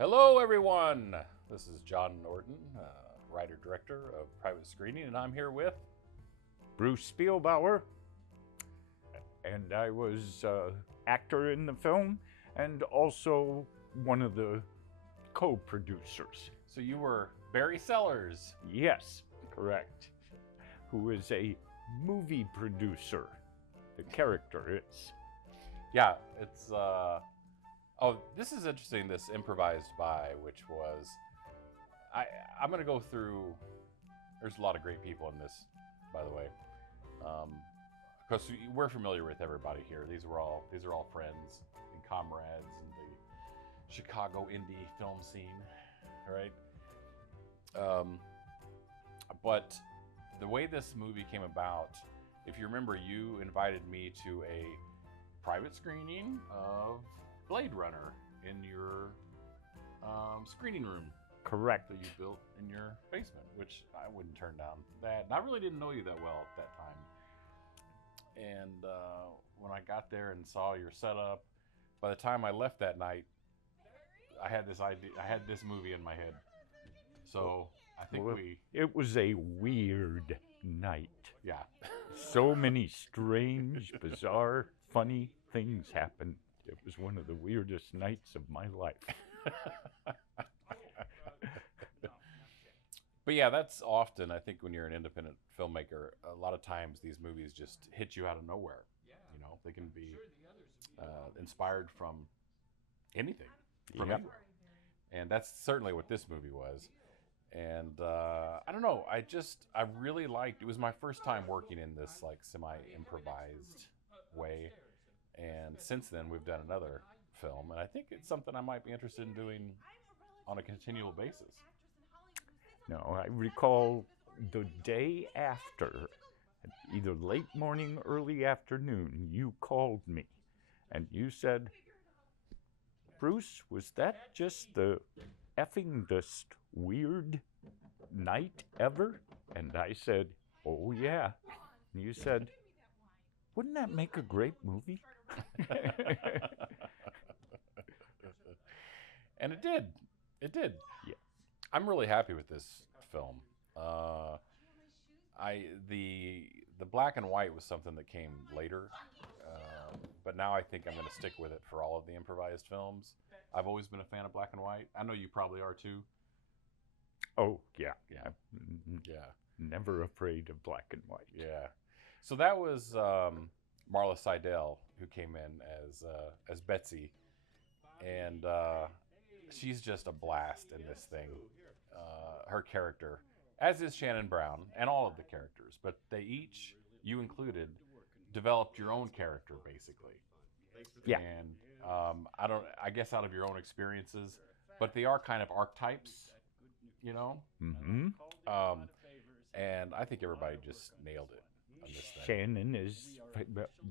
Hello, everyone. This is John Norton, writer-director of Private Screening, and I'm here with Bruce Spielbauer, and I was actor in the film and also one of the co-producers. So you were Barry Sellers. Yes, correct. Who is a movie producer. The character is. Yeah, it's oh, this is interesting, this improvised by, which was I'm gonna go through. There's a lot of great people in this, by the way. Because we're familiar with everybody here. These are all friends and comrades in the Chicago indie film scene, right? But the way this movie came about, if you remember, you invited me to a private screening of Blade Runner in your screening room. Correct. That you built in your basement, which I wouldn't turn down that. And I really didn't know you that well at that time. And when I got there and saw your setup, by the time I left that night, I had this idea. I had this movie in my head. So I think It was a weird night. Yeah. So many strange, bizarre, funny things happened. It was one of the weirdest nights of my life. But yeah, that's often, I think, when you're an independent filmmaker, a lot of times these movies just hit you out of nowhere. You know, they can be inspired from anything, from anywhere. And that's certainly what this movie was. And I don't know, I really liked, it was my first time working in this like semi-improvised way. And since then, we've done another film, and I think it's something I might be interested in doing on a continual basis. No, I recall the day after, either late morning, early afternoon, you called me and you said, Bruce, was that just the effingest weird night ever? And I said, oh yeah. And you said, wouldn't that make a great movie? And it did. It did. Yeah. I'm really happy with this film. The black and white was something that came later, but now I think I'm going to stick with it for all of the improvised films. I've always been a fan of black and white. I know you probably are too. Oh yeah, Yeah. Yeah. Never afraid of black and white. Yeah. So that was Marla Seidel, who came in as Betsy, and she's just a blast in this thing. Her character, as is Shannon Brown, and all of the characters, but they each, you included, developed your own character basically. Yeah. And I guess out of your own experiences, but they are kind of archetypes, you know. Mm-hmm. And I think everybody just nailed it on this thing. Shannon is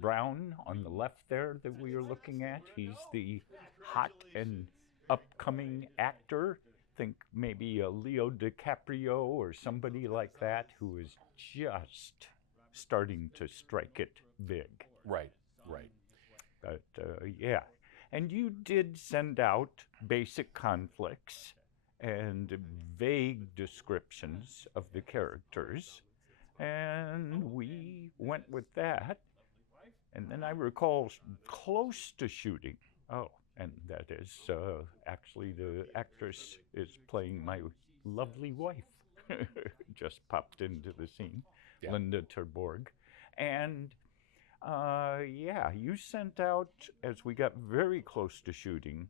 Brown on the left there that we are looking at. He's the hot and upcoming actor. Think maybe a Leo DiCaprio or somebody like that who is just starting to strike it big. Right, right. But yeah. And you did send out basic conflicts and vague descriptions of the characters, and we went with that. And then I recall close to shooting. Oh, and that is actually the actress is playing my lovely wife. Just popped into the scene, Yeah. Linda Terborg. And yeah, you sent out, as we got very close to shooting,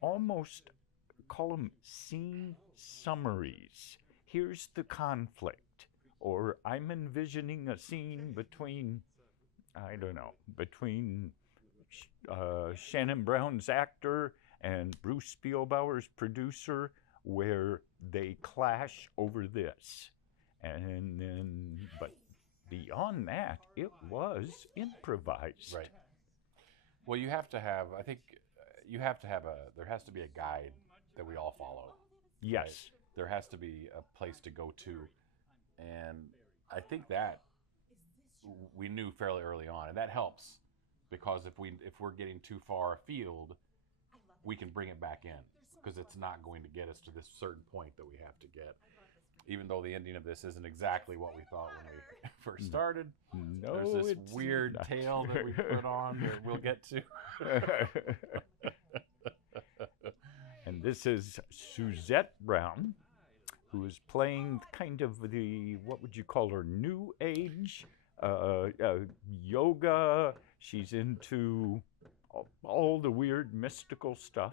almost call them scene summaries. Here's the conflict. Or I'm envisioning a scene between, I don't know, between Shannon Brown's actor and Bruce Spielbauer's producer, where they clash over this. And then, but beyond that, it was improvised. Right. Well, you have to have, I think you have to have there has to be a guide that we all follow. Yes. Right? There has to be a place to go to. And I think that we knew fairly early on, and that helps because if we're getting too far afield, we can bring it back in. because it's not going to get us to this certain point that we have to get. Even though the ending of this isn't exactly what we thought when we first started. No, there's this it's weird not. tale that we put on that we'll get to. And this is Suzette Brown, who is playing kind of the, what would you call her, new age yoga. She's into all the weird mystical stuff.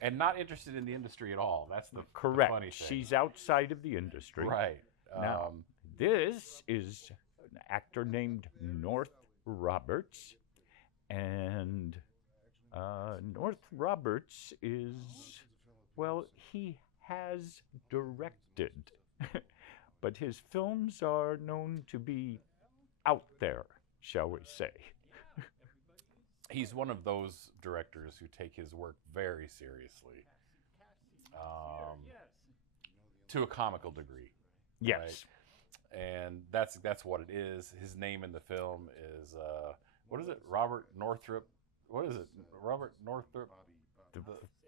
And not interested in the industry at all. That's the Correct. The funny thing. She's outside of the industry. Right. Now, this is an actor named North Roberts. And North Roberts is, well, he has directed. But his films are known to be out there, shall we say. He's one of those directors who take his work very seriously, to a comical degree. Yes. Right? And that's what it is. His name in the film is, what is it? Robert Northrop. What is it? Robert Northrop. The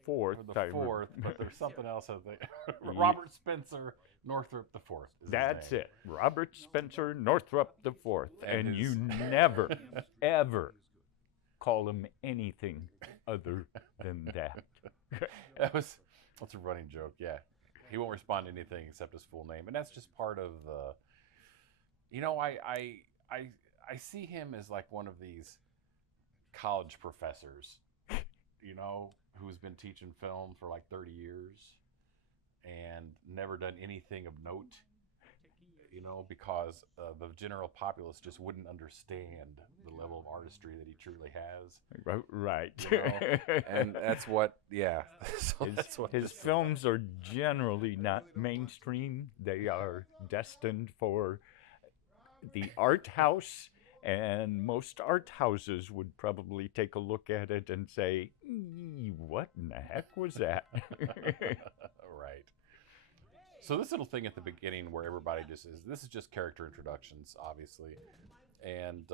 fourth. The fourth, but there's something else. I think. Robert Spencer Northrop the fourth. That's it. Robert Spencer Northrop the fourth. And his... you never, ever call him anything other than that. That's a running joke. Yeah, he won't respond to anything except his full name, and that's just part of the. You know, I see him as like one of these college professors, you know, who's been teaching film for like 30 years and never done anything of note. You know, because the general populace just wouldn't understand the level of artistry that he truly has. Right. You know? And that's what, yeah. So that's what his films are generally not mainstream. They are destined for the art house, and most art houses would probably take a look at it and say, what in the heck was that? Right. So this little thing at the beginning where everybody just is, this is just character introductions, obviously. And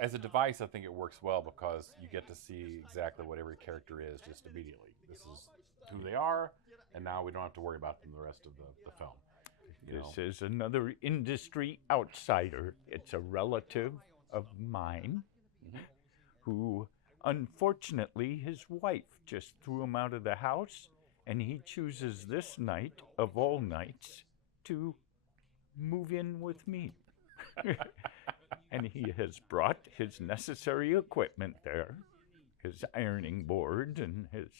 as a device, I think it works well because you get to see exactly what every character is just immediately. This is who they are, and now we don't have to worry about them the rest of the film. This is another industry outsider. It's a relative of mine who, unfortunately, his wife just threw him out of the house. And he chooses this night, of all nights, to move in with me. And he has brought his necessary equipment there, his ironing board and his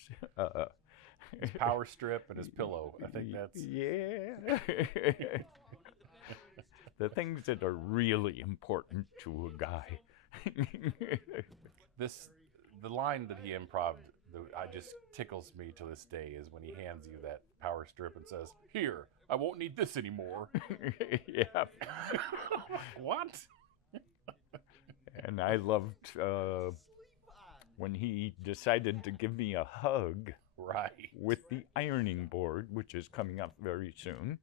power strip and his pillow. I think that's... Yeah. The things that are really important to a guy. The line that he improv'd, I just tickles me to this day, is when he hands you that power strip and says, "Here, I won't need this anymore." Yeah. What? And I loved when he decided to give me a hug. Right. With the ironing board, which is coming up very soon.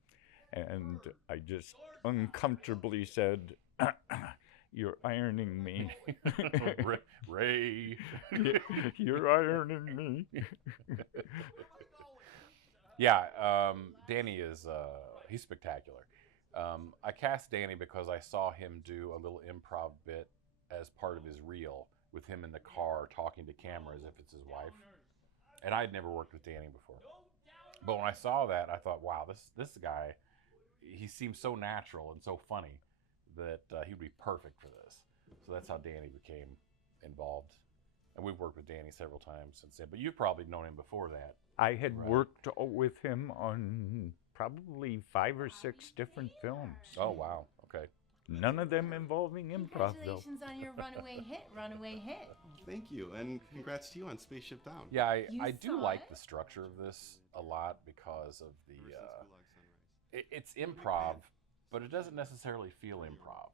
And I just uncomfortably said, "You're ironing me." Ray. You're ironing me. Yeah, Danny is, he's spectacular. I cast Danny because I saw him do a little improv bit as part of his reel with him in the car talking to camera as if it's his wife. And I'd never worked with Danny before. But when I saw that, I thought, wow, this guy, he seems so natural and so funny that he would be perfect for this. So that's how Danny became involved. And we've worked with Danny several times since then. But you've probably known him before that. I had worked with him on probably 5 or 6 different films. Oh, wow. Okay. None of them involving improv, though. Congratulations on your runaway hit. Thank you, and congrats to you on Spaceship Down. Yeah, I do like the structure of this a lot because of the... it's improv, but it doesn't necessarily feel improv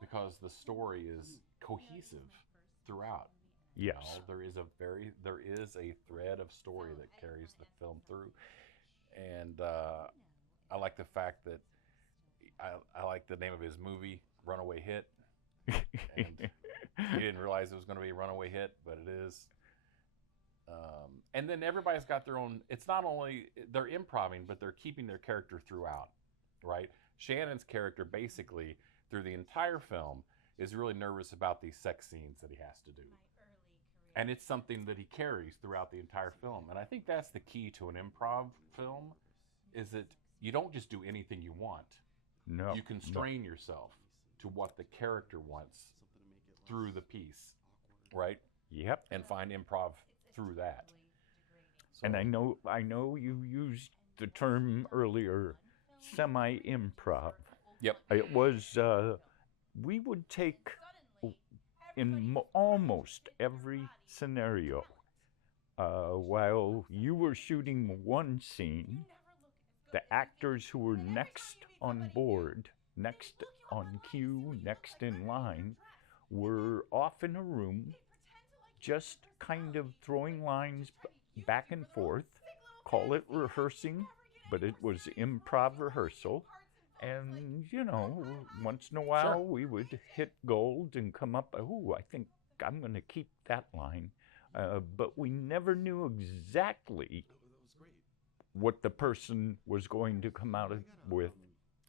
because the story is cohesive throughout. Yes. You know, there is a thread of story that carries the film through, and I like the fact that I like the name of his movie, Runaway Hit. And he didn't realize it was going to be a runaway hit, but it is. And then everybody's got their own. It's not only they're improvising, but they're keeping their character throughout, right? Shannon's character basically through the entire film is really nervous about these sex scenes that he has to do. And it's something that he carries throughout the entire film. And I think that's the key to an improv film, is that you don't just do anything you want. No. You constrain yourself to what the character wants through the piece, right? Yep. And find improv through that. So, And I know you used the term earlier, semi-improv. Yep. It was, we would take, in almost every scenario, while you were shooting one scene, the actors who were next on board, next on cue, next in line, were off in a room, just kind of throwing lines back and forth. Call it rehearsing, but it was improv rehearsal. And, you know, once in a while we would hit gold and come up, oh, I think I'm going to keep that line. But we never knew exactly what the person was going to come out with.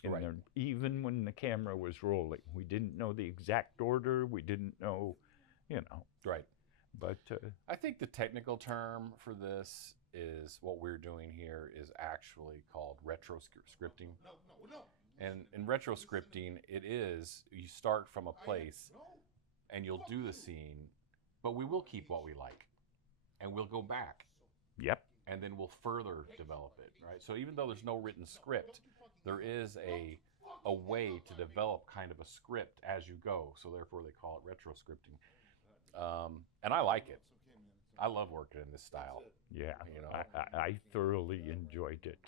Right. Even when the camera was rolling. We didn't know the exact order. We didn't know, you know. Right. But I think the technical term for this is what we're doing here is actually called retro scripting. And in retro scripting, it is you start from a place and you'll do the scene, but we will keep what we like and we'll go back. Yep. And then we'll further develop it, right? So even though there's no written script, there is a way to develop kind of a script as you go. So therefore they call it retro scripting. And I like it. I love working in this style. Yeah, You know? I thoroughly enjoyed it.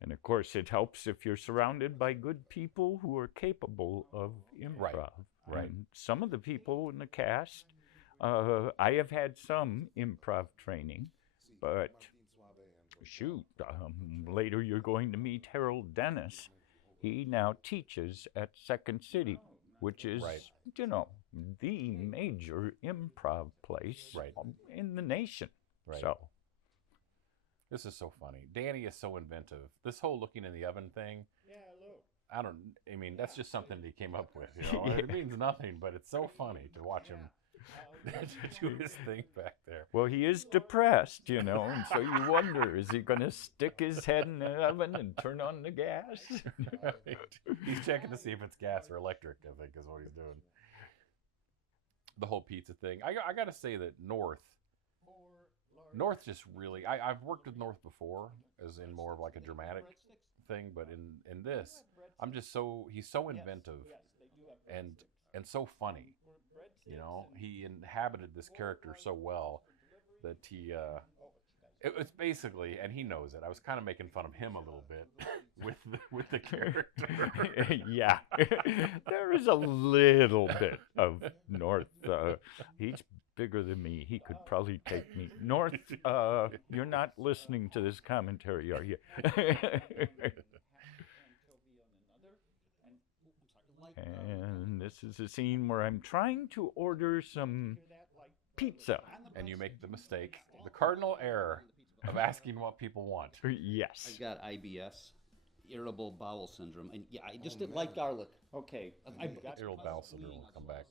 And of course, it helps if you're surrounded by good people who are capable of improv. Right. And some of the people in the cast, I have had some improv training, but shoot, later you're going to meet Harold Dennis. He now teaches at Second City, which is, you know, the major improv place in the nation. Right. So This is so funny. Danny is so inventive. This whole looking in the oven thing. I mean, that's just something he came up with. You know, it means nothing, but it's so funny to watch him do his thing back there. well, he is depressed, you know, and so you wonder, is he going to stick his head in the oven and turn on the gas? Right. He's checking to see if it's gas or electric, I think, is what he's doing. The whole pizza thing. I got to say that North just really, I've worked with North before, as in more of like a dramatic thing, but in this, he's so inventive and so funny. You know, he inhabited this character so well that it was basically, and he knows it. I was kind of making fun of him a little bit with the character. Yeah, there is a little bit of North. He's bigger than me. He could probably take me. North, you're not listening to this commentary, are you? And this is a scene where I'm trying to order some pizza. And you make the mistake, the cardinal error of asking what people want. Yes. I got IBS, irritable bowel syndrome, and yeah, I just didn't like garlic. Okay. Irritable bowel syndrome will come back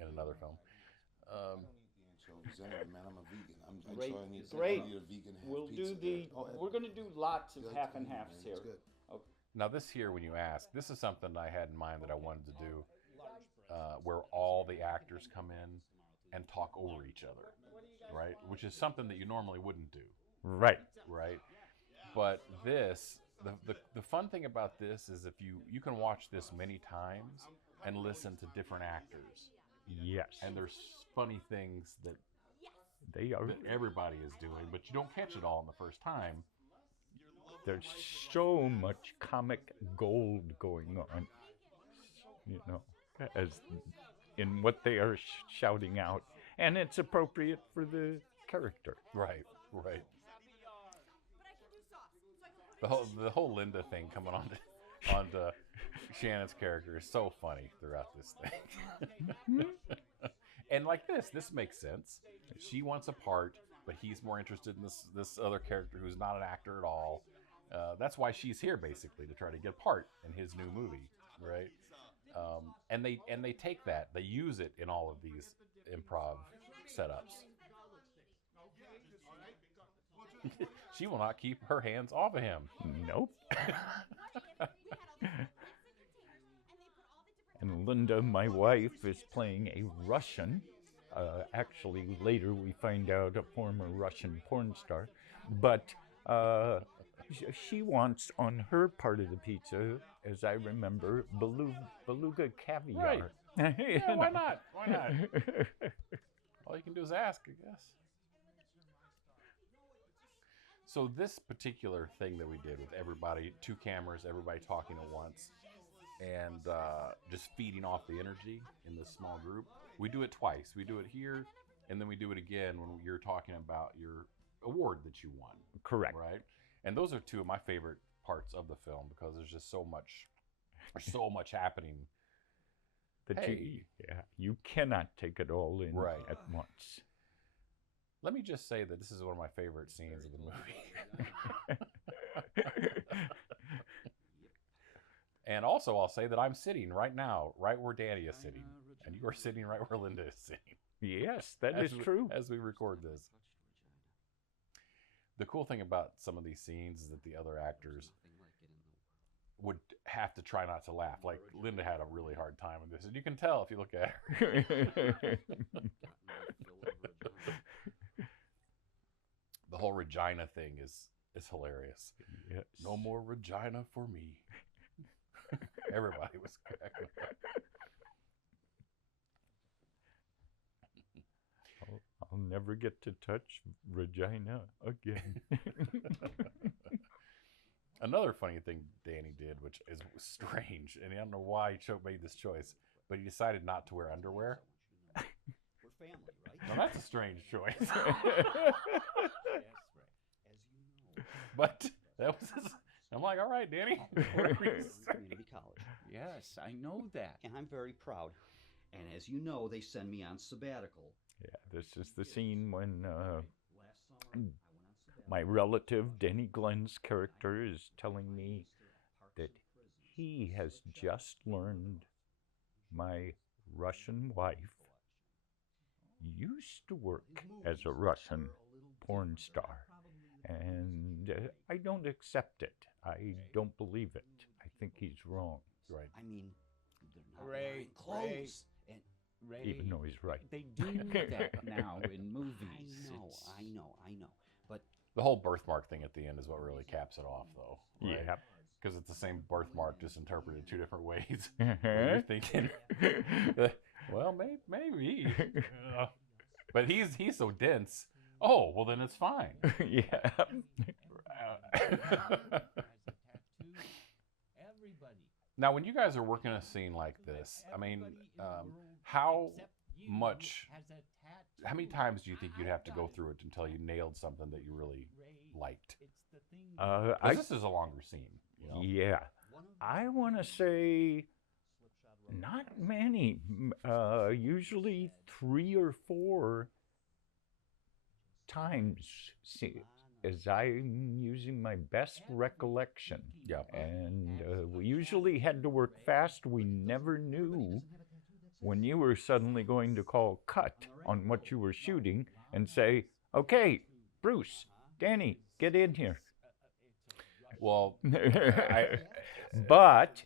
in another film. Man, I'm a vegan. I'm Great, sure I need great. I need a vegan half We'll pizza. do the. Go ahead. We're going to do lots of Good. half and halves here. That's good. Now this here, when you ask, this is something I had in mind that I wanted to do, where all the actors come in and talk over each other, right? Which is something that you normally wouldn't do, Right. right? But this, the fun thing about this is if you can watch this many times and listen to different actors, Yes. and there's funny things that They are. everybody is doing, but you don't catch it all in the first time. There's so much comic gold going on, you know, as in what they are shouting out, and it's appropriate for the character. Right. The whole Linda thing coming onto Shannon's character is so funny throughout this thing. And like this makes sense. She wants a part, but he's more interested in this other character who's not an actor at all. That's why she's here, basically, to try to get a part in his new movie, right? And they take that, they use it in all of these improv setups. She will not keep her hands off of him. Nope. And Linda, my wife, is playing a Russian. Actually, later we find out a former Russian porn star. But she wants on her part of the pizza, as I remember, beluga caviar. Right. Yeah, why not? Why not? All you can do is ask, I guess. So this particular thing that we did with everybody, 2 cameras, everybody talking at once, and just feeding off the energy in this small group, we do it twice. We do it here, and then we do it again when you're talking about your award that you won. Correct. Right? And those are 2 of my favorite parts of the film because there's just so much happening. That you cannot take it all in at once. Let me just say that this is one of my favorite scenes of the movie. And also, I'll say that I'm sitting right now, right where Danny is sitting, and you are sitting right where Linda is sitting. Yes, that is true. As we record this. The cool thing about some of these scenes is that the other actors would have to try not to laugh. Like, Linda had a really hard time with this, and you can tell if you look at her. The whole Regina thing is hilarious. Yes. No more Regina for me. Everybody was cracking up. I'll never get to touch Regina again. Another funny thing Danny did, which is strange, and I don't know why he made this choice, but he decided not to wear underwear. We're family, right? Now that's a strange choice. But that was his, I'm like, all right, Danny. Community college. Yes, I know that. And I'm very proud. And as you know, they send me on sabbatical. Yeah, this is the scene when my relative, Denny Glenn's character, is telling me that he has just learned my Russian wife used to work as a Russian porn star. And I don't accept it. I don't believe it. I think he's wrong. Right. I mean, they're not Ray, wearing clothes. And Ray, Even though he's right. they do that now in movies. I know. But The whole birthmark thing at the end is what really caps it off, though. Right? Yeah. Because it's the same birthmark, just interpreted 2 different ways. Uh-huh. You're thinking, well, maybe. But he's so dense. Oh, well, then it's fine. Yeah. Now, when you guys are working a scene like this, I mean, how many times do you think you'd have to go through it until you nailed something that you really liked? 'Cause this is a longer scene. You know? Yeah. I want to say not many. Usually 3 or 4 times, as I'm using my best recollection. Yeah. And we usually had to work fast. We never knew when you were suddenly going to call cut on what you were shooting and say, okay, Bruce, Danny, get in here. Well, But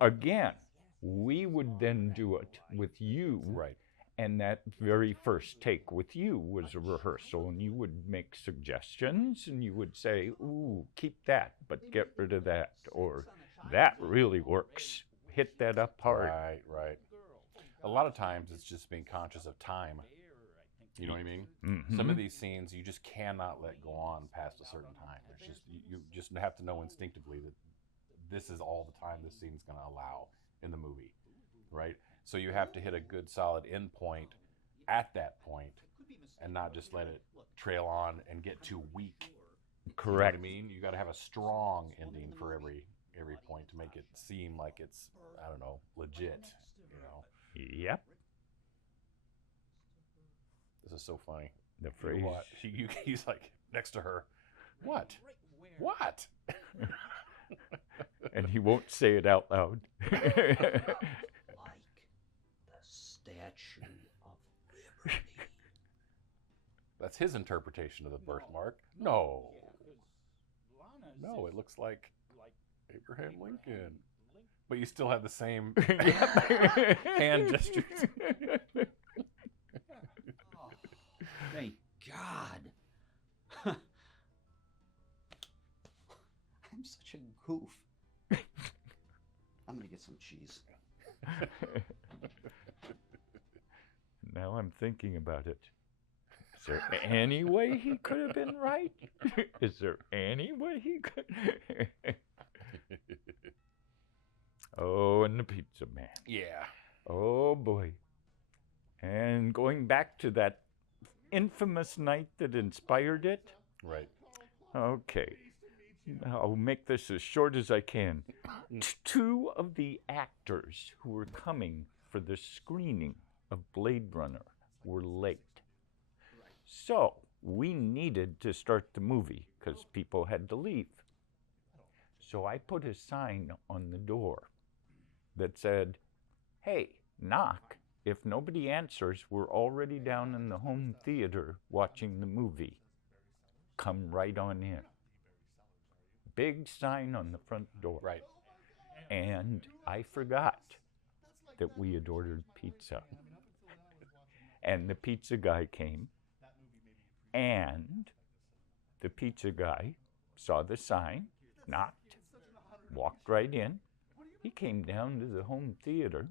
again, we would then do it with you. right. And that very first take with you was a rehearsal, and you would make suggestions, and you would say, ooh, keep that, but get rid of that, or that really works. Hit that up hard. Right. A lot of times it's just being conscious of time. You know what I mean? Mhm. Some of these scenes you just cannot let go on past a certain time. It's just you just have to know instinctively that this is all the time this scene's going to allow in the movie, right? So you have to hit a good solid end point at that point and not just let it trail on and get too weak. Correct. You know what I mean? You got to have a strong ending for every point to make it seem like it's, I don't know, legit, you know. Yep. is so funny. The You phrase. watch- he's like next to her. What? What? And he won't say it out loud. Like the Statue of Liberty. That's his interpretation of the birthmark. No. No, it looks like Abraham Lincoln. But you still have the same hand gestures. Oh, thank God. I'm such a goof. I'm gonna get some cheese. Now I'm thinking about it. Is there any way he could have been right? Is there any way he could? Oh, and the pizza man. Yeah. Oh, boy. And going back to that infamous night that inspired it. Right. Okay. I'll make this as short as I can. Two of the actors who were coming for the screening of Blade Runner were late. So we needed to start the movie because people had to leave. So I put a sign on the door that said, hey, knock. If nobody answers, we're already down in the home theater watching the movie. Come right on in. Big sign on the front door. Right. And I forgot that we had ordered pizza. And the pizza guy came. And the pizza guy saw the sign, knocked, walked right in. He came down to the home theater,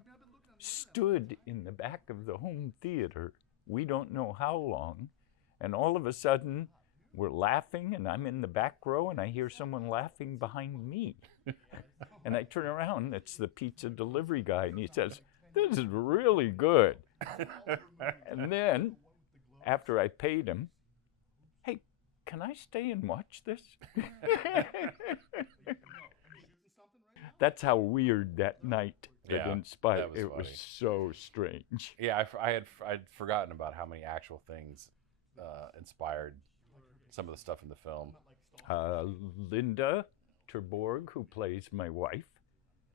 stood in the back of the home theater, we don't know how long, and all of a sudden, we're laughing, and I'm in the back row, and I hear someone laughing behind me. And I turn around, it's the pizza delivery guy, and he says, this is really good. And then, after I paid him, hey, can I stay and watch this? That's how weird that night that Yeah, inspired. that was It was funny. so strange. Yeah, I'd forgotten about how many actual things inspired some of the stuff in the film. Linda Terborg, who plays my wife,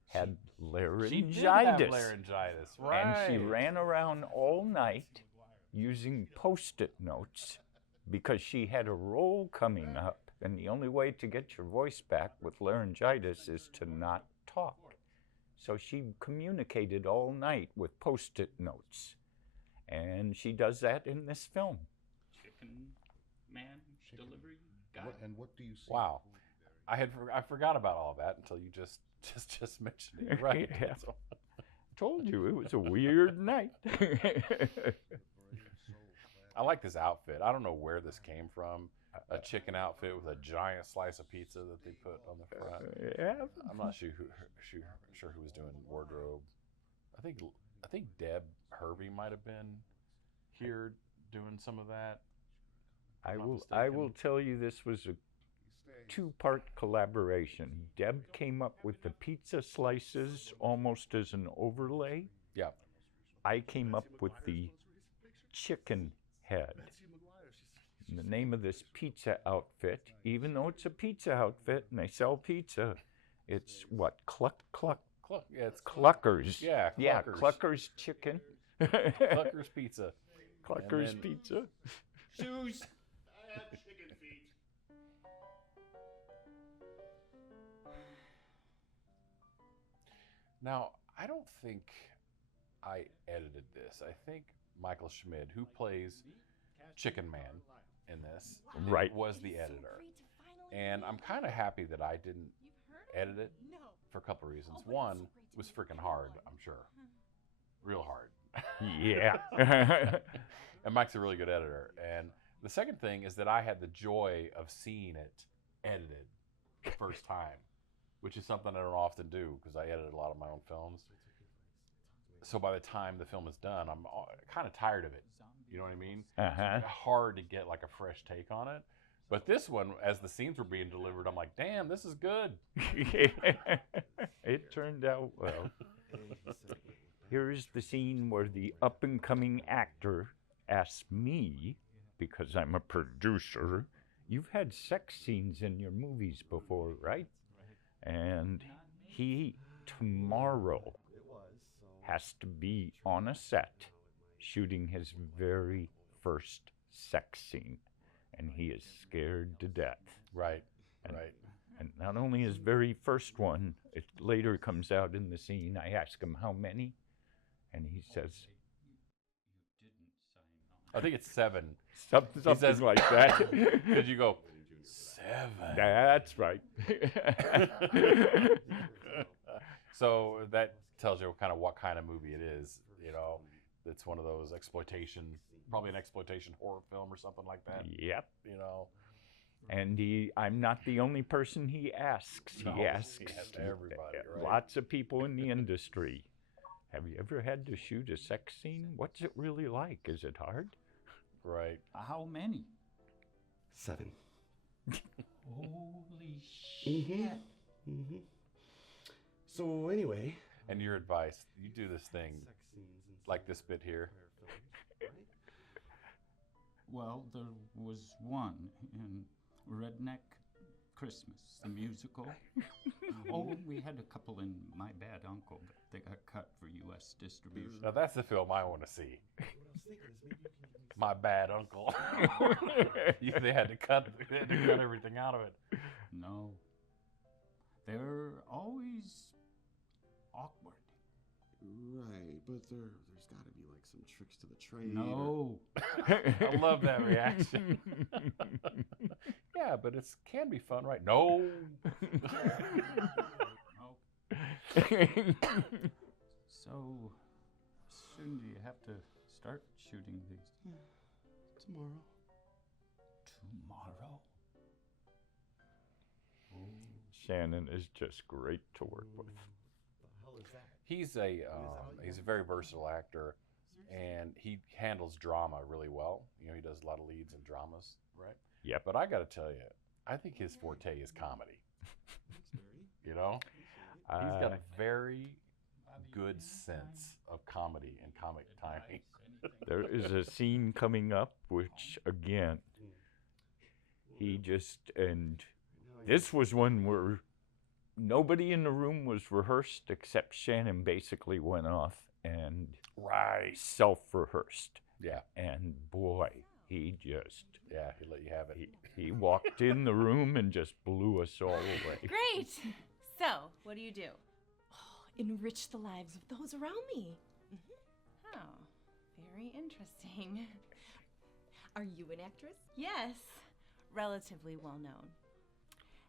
had laryngitis. She did have laryngitis, right? And she ran around all night using Post-it notes because she had a role coming up. And the only way to get your voice back with laryngitis is to not talk. So she communicated all night with Post-it notes. And she does that in this film. Chicken man delivery guy. What do you see? Wow. I forgot about all that until you just mentioned it. Right. Yeah. Told you it was a weird night. I like this outfit. I don't know where this came from. A chicken outfit with a giant slice of pizza that they put on the front. Yeah. I'm not sure who was doing wardrobe. I think Deb Hervey might have been here doing some of that. I not will mistaken. tell you this was a two-part collaboration. Deb came up with the pizza slices almost as an overlay. Yeah. I came up with the chicken head. And the name of this pizza outfit, even though it's a pizza outfit and they sell pizza, it's what? Cluck. Yeah, it's Cluckers. Yeah, Yeah, Cluckers. Cluckers chicken. Clucker's Pizza. Cluckers then- pizza. Shoes. Now, I don't think I edited this. I think Michael Schmid, who plays Chicken Man in this, Right. was the editor. And I'm kind of happy that I didn't edit it for a couple of reasons. One, it was freaking hard, I'm sure. Real hard. Yeah. And Mike's a really good editor. And the second thing is that I had the joy of seeing it edited the first time, which is something I don't often do because I edit a lot of my own films. So by the time the film is done, I'm kind of tired of it. You know what I mean? Uh-huh. It's hard to get like a fresh take on it. But this one, as the scenes were being delivered, I'm like, damn, this is good. It turned out well. Here's the scene where the up-and-coming actor asked me, because I'm a producer, you've had sex scenes in your movies before, right? And he, tomorrow, has to be on a set shooting his very first sex scene. And he is scared to death. Right. And, Right. and not only his very first one, it later comes out in the scene. I ask him how many, and he says, I think it's 7. something says- like that. Because you go 7. That's right. So that tells you kind of what kind of movie it is. You know, it's one of those exploitation, probably an exploitation horror film or something like that. Yep. You know. And I'm not the only person he asks. No, he asks he asks everybody, right? lots of people in the industry. Have you ever had to shoot a sex scene? What's it really like? Is it hard? Right. How many? 7. Holy shit. Mm-hmm. So anyway, And your advice, you do this thing like this bit here. Well, there was one in Redneck Christmas, the musical. Oh, we had a couple in My Bad Uncle, but they got cut for U.S. distribution. Now that's the film I want to see. My Bad Uncle. They had to cut everything out of it. No. They're always awkward. right, but there's got to be like some tricks to the trade. No. I love that reaction. Yeah, but it can be fun, right? No. No. So, soon do you have to start shooting these? Tomorrow. Tomorrow? Shannon is just great to work with. He's a very versatile actor, and he handles drama really well. You know, he does a lot of leads in dramas, right? Yep. But I got to tell you, I think his forte is comedy. You know, he's got a very good sense of comedy and comic timing. There is a scene coming up, which again, he just, and this was one where nobody in the room was rehearsed except Shannon basically went off and Right. self-rehearsed. Yeah. And boy, he just, Yeah, he let you have it. he walked in the room and just blew us all away. Great. So, what do you do? Oh, enrich the lives of those around me. Oh, very interesting. Are you an actress? Yes, relatively well known.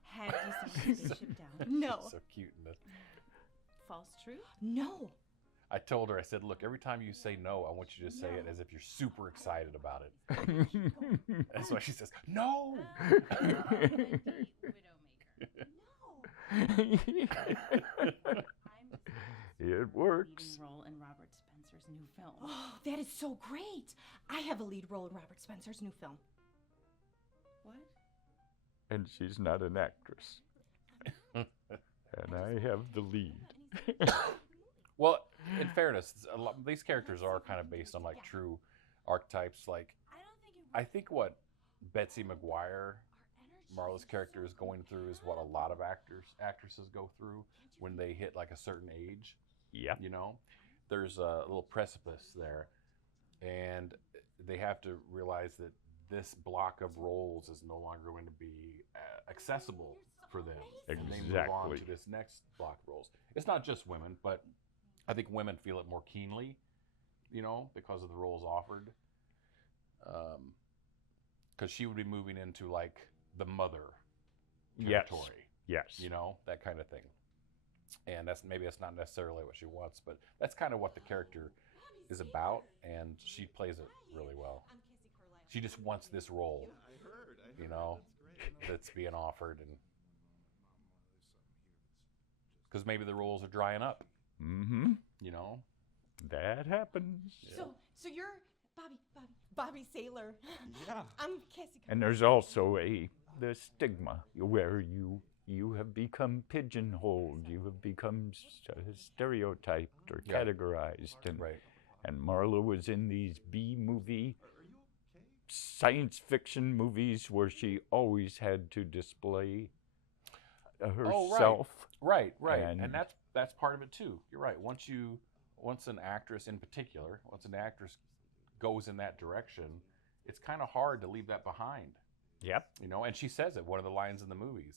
Have you seen Spaceship Down? No. So cute in this. False truth? No. I told her, I said, look, every time you say no, I want you to say it as if you're super excited about it. That's why she says, no. It works. Leading role in Robert Spencer's new film. Oh, that is so great. I have a lead role in Robert Spencer's new film. What? And she's not an actress. And I have the lead. Well, in fairness, these characters are kind of based on like true archetypes. Like, I think what Betsy McGuire, Marla's character, is going through is what a lot of actresses go through when they hit like a certain age. Yep. You know, there's a little precipice there, and they have to realize that this block of roles is no longer going to be accessible for them. And they move on to Exactly. this next block of roles. It's not just women, but I think women feel it more keenly, you know, because of the roles offered. Because she would be moving into like the mother Yes. territory, Yes. you know, that kind of thing. And that's not necessarily what she wants, but that's kind of what the character is about, and she plays it really well. She just wants this role, you know, that's being offered, and because maybe the roles are drying up, Mm-hmm. you know. That happens. So you're Bobby Saylor. Yeah. I'm Cassie. And there's also the stigma where you have become pigeonholed, you have become stereotyped or Yeah. categorized, and Right. And Marla was in these B-movie science fiction movies where she always had to display herself. Right. And- And that's part of it too. You're right. Once an actress in particular, once an actress goes in that direction, it's kind of hard to leave that behind. Yep. You know, and she says it, one of the lines in the movies.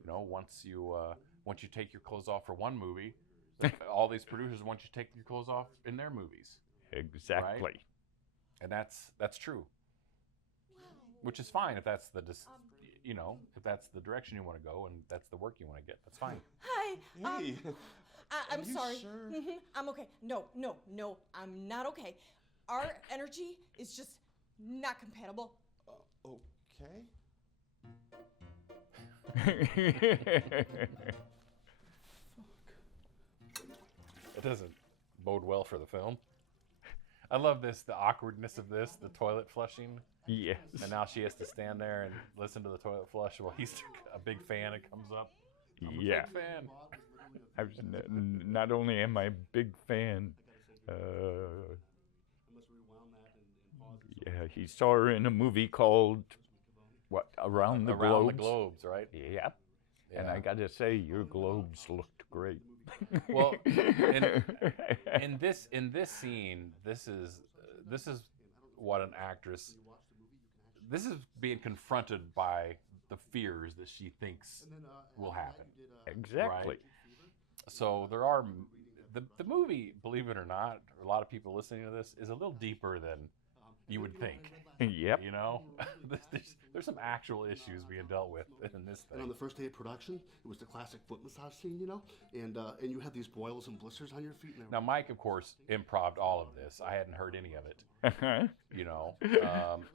You know, once you take your clothes off for one movie, all these producers want you to take your clothes off in their movies. Exactly. Right? And that's true. Which is fine if that's if that's the direction you want to go and that's the work you want to get. That's fine. Hi. Hey. I'm Are you sorry. sure? I'm okay. No, I'm not okay. Our energy is just not compatible. Okay. It doesn't bode well for the film. I love the awkwardness of this, the toilet flushing. Yes. And now she has to stand there and listen to the toilet flush while he's a big fan. It comes up. I'm a Yeah. big fan. Not only am I a big fan, yeah, he saw her in a movie called Around the Around the Globes. globes, right? Yep. And Yeah. I gotta say, your globes looked great. Well, in this scene, this is what an actress. This is being confronted by the fears that she thinks will happen. Exactly. Right? So there are the movie, believe it or not, a lot of people listening to this is a little deeper than you would think. Yep. You know, there's some actual issues being dealt with in this And on thing. the first day of production, it was the classic foot massage scene, you know, and you had these boils and blisters on your feet. And Now, Mike, of course, improv'd all of this. I hadn't heard any of it. You know,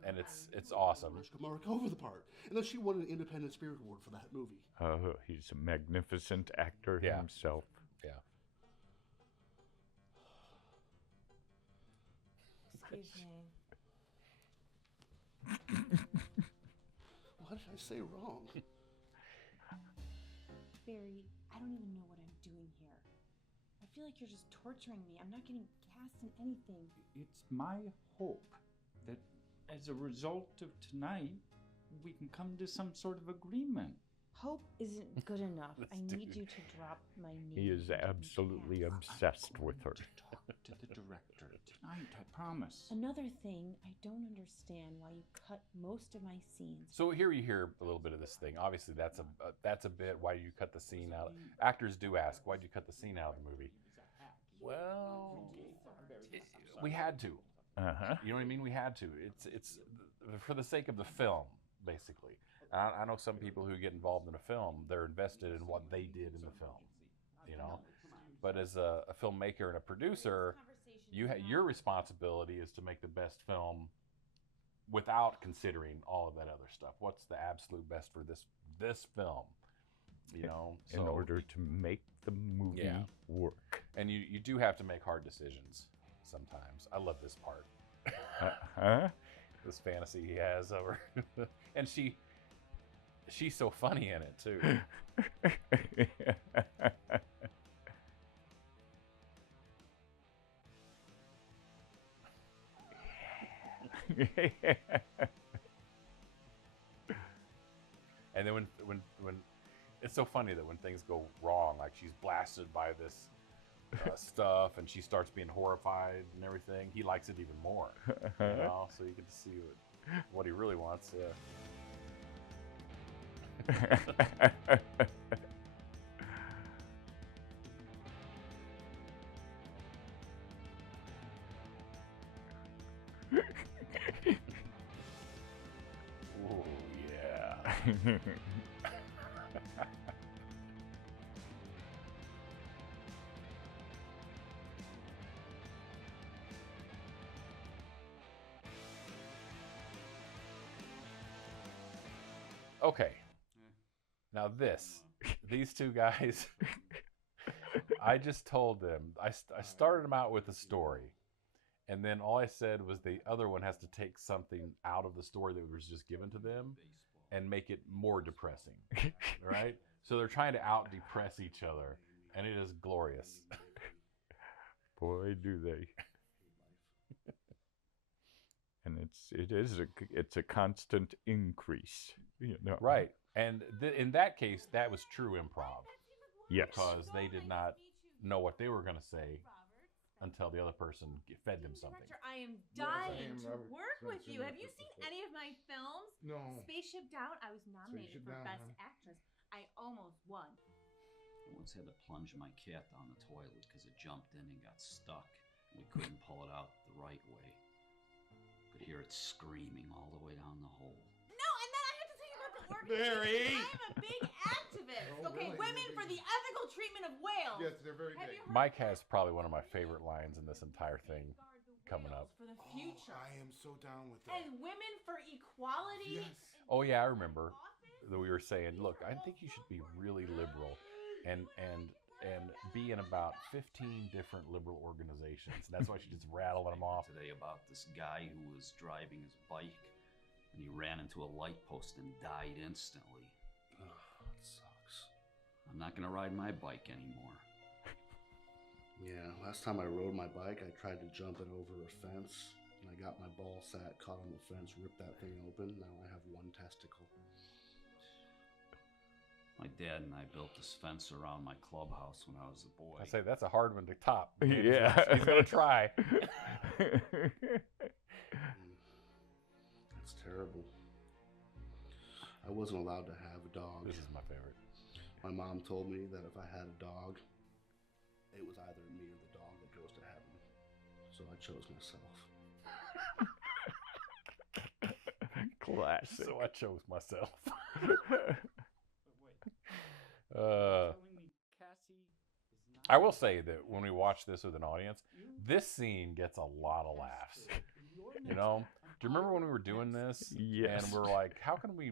and it's awesome. Mark over the part, and then she won an Independent Spirit Award for that movie. He's a magnificent actor Yeah. himself. Yeah. Excuse me. What did I say wrong? Barry, I don't even know what I'm doing here. I feel like you're just torturing me. I'm not getting cast in anything. It's my hope that as a result of tonight, we can come to some sort of agreement. Hope isn't good enough. I This need dude. you to drop my name. He is and get me absolutely cast. obsessed with her. Talk to the director tonight, I promise. Another thing, I don't understand why you cut most of my scenes. So here you hear a little bit of this thing. Obviously, that's a bit. Why do you cut the scene out? Actors do ask, why did you cut the scene out of the movie? Well, we had to. Uh-huh. You know what I mean? We had to. It's for the sake of the film, basically. I know some people who get involved in a film, they're invested in what they did in the film, you know. But as a filmmaker and a producer, your responsibility is to make the best film without considering all of that other stuff. What's the absolute best for this film, you know? In order to make the movie Yeah. work. And you do have to make hard decisions sometimes. I love this part. Huh? This fantasy he has over, and she's so funny in it too. And then when it's so funny that when things go wrong, like she's blasted by this stuff, and she starts being horrified and everything, he likes it even more. You know, so you get to see what he really wants. Oh yeah. Okay. Now these two guys, I just told them, I started them out with a story. And then all I said was the other one has to take something out of the story that was just given to them and make it more depressing. Right? So they're trying to out-depress each other. And it is glorious. Boy, do they. it's a constant increase. You know. Right. And in that case, that was true improv. Yes. Because they did not know what they were going to say until the other person fed them something. I am dying to Robert work with you. Spencer. Have you seen any of my films? No. Spaceship Down, I was nominated Spaceship for Down, Best huh? Actress. I almost won. I once had to plunge my cat down the toilet because it jumped in and got stuck. We couldn't pull it out the right way. Could hear it screaming all the way down the hole. No, and then I have to tell you about the Mary! organization. I'm a big activist. Oh, Okay, really? Women for the Ethical Treatment of Whales. Yes, they're very Have big. you heard Mike has probably one of my favorite lines in this entire thing coming up. for the future? I am so down with that. And Women for Equality. Yes. Oh yeah, I remember that we were saying, look, I think you should be really liberal and be in about 15 different liberal organizations. And that's why she's just rattling them off. Today about this guy who was driving his bike and he ran into a light post and died instantly. Oh, it sucks. I'm not gonna ride my bike anymore. Yeah, last time I rode my bike, I tried to jump it over a fence, and I got my ball sack caught on the fence, ripped that thing open. Now I have one testicle. My dad and I built this fence around my clubhouse when I was a boy. I say that's a hard one to top. Yeah. He's gonna try. That's terrible. I wasn't allowed to have a dog. This is my favorite. My mom told me that if I had a dog, it was either me or the dog that goes to heaven. So I chose myself. Classic. So I chose myself. I will say that when we watch this with an audience, this scene gets a lot of laughs. You know, do you remember when we were doing this? Yes. And we're like, how can we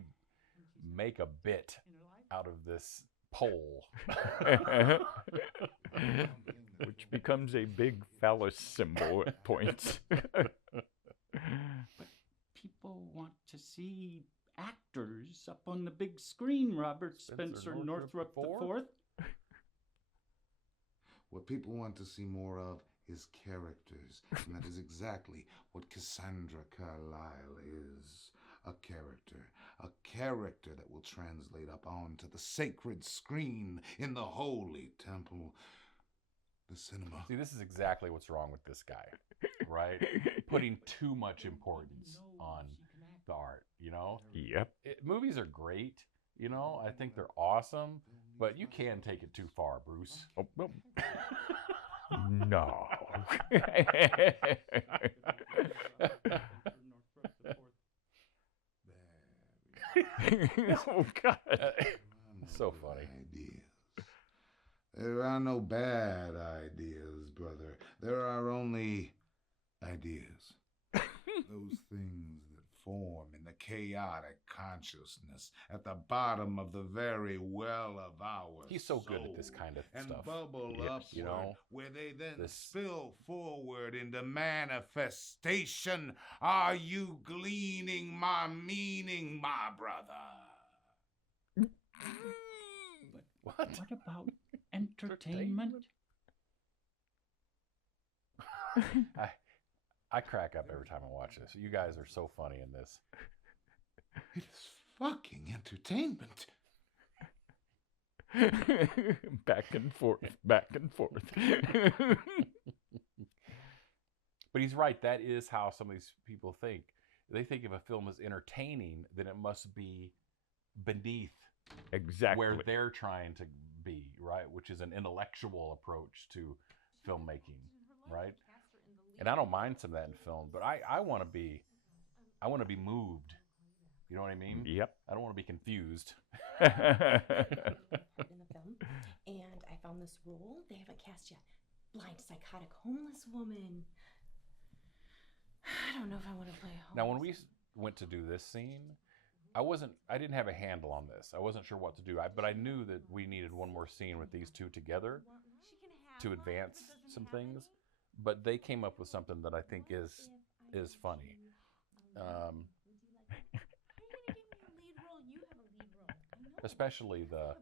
make a bit out of this pole? Which becomes a big phallus symbol at points. But people want to see actors up on the big screen, Robert Spencer Northrop IV. What people want to see more of is characters, and that is exactly what Cassandra Carlyle is. A character that will translate up onto the sacred screen in the holy temple, the cinema. See, this is exactly what's wrong with this guy, right? Putting too much importance on the art, you know? Yep. Movies are great, you know? I think they're awesome, but you can take it too far, Bruce. Oh, well. No. Oh, God. So funny. Ideas. There are no bad ideas, brother. There are only ideas. Those things that form in the chaotic consciousness at the bottom of the very well of our He's so good at soul, this kind of and stuff. bubble Yes. upward, You know, where they then this- spill forward into manifestation. Are you gleaning my meaning, my brother? What? What about entertainment? I crack up every time I watch this. You guys are so funny in this. It is fucking entertainment. Back and forth, back and forth. But he's right. That is how some of these people think. They think if a film is entertaining, then it must be beneath Exactly. where they're trying to be, right? Which is an intellectual approach to filmmaking, right? And I don't mind some of that in film, but I want to be moved. You know what I mean? Yep. I don't want to be confused. In the film, and I found this role. They haven't cast yet. Blind, psychotic, homeless woman. I don't know if I want to play a homeless. Now, when we went to do this scene, I didn't have a handle on this. I wasn't sure what to do, but I knew that we needed one more scene with these two together to advance some things. But they came up with something that I think is funny. Especially the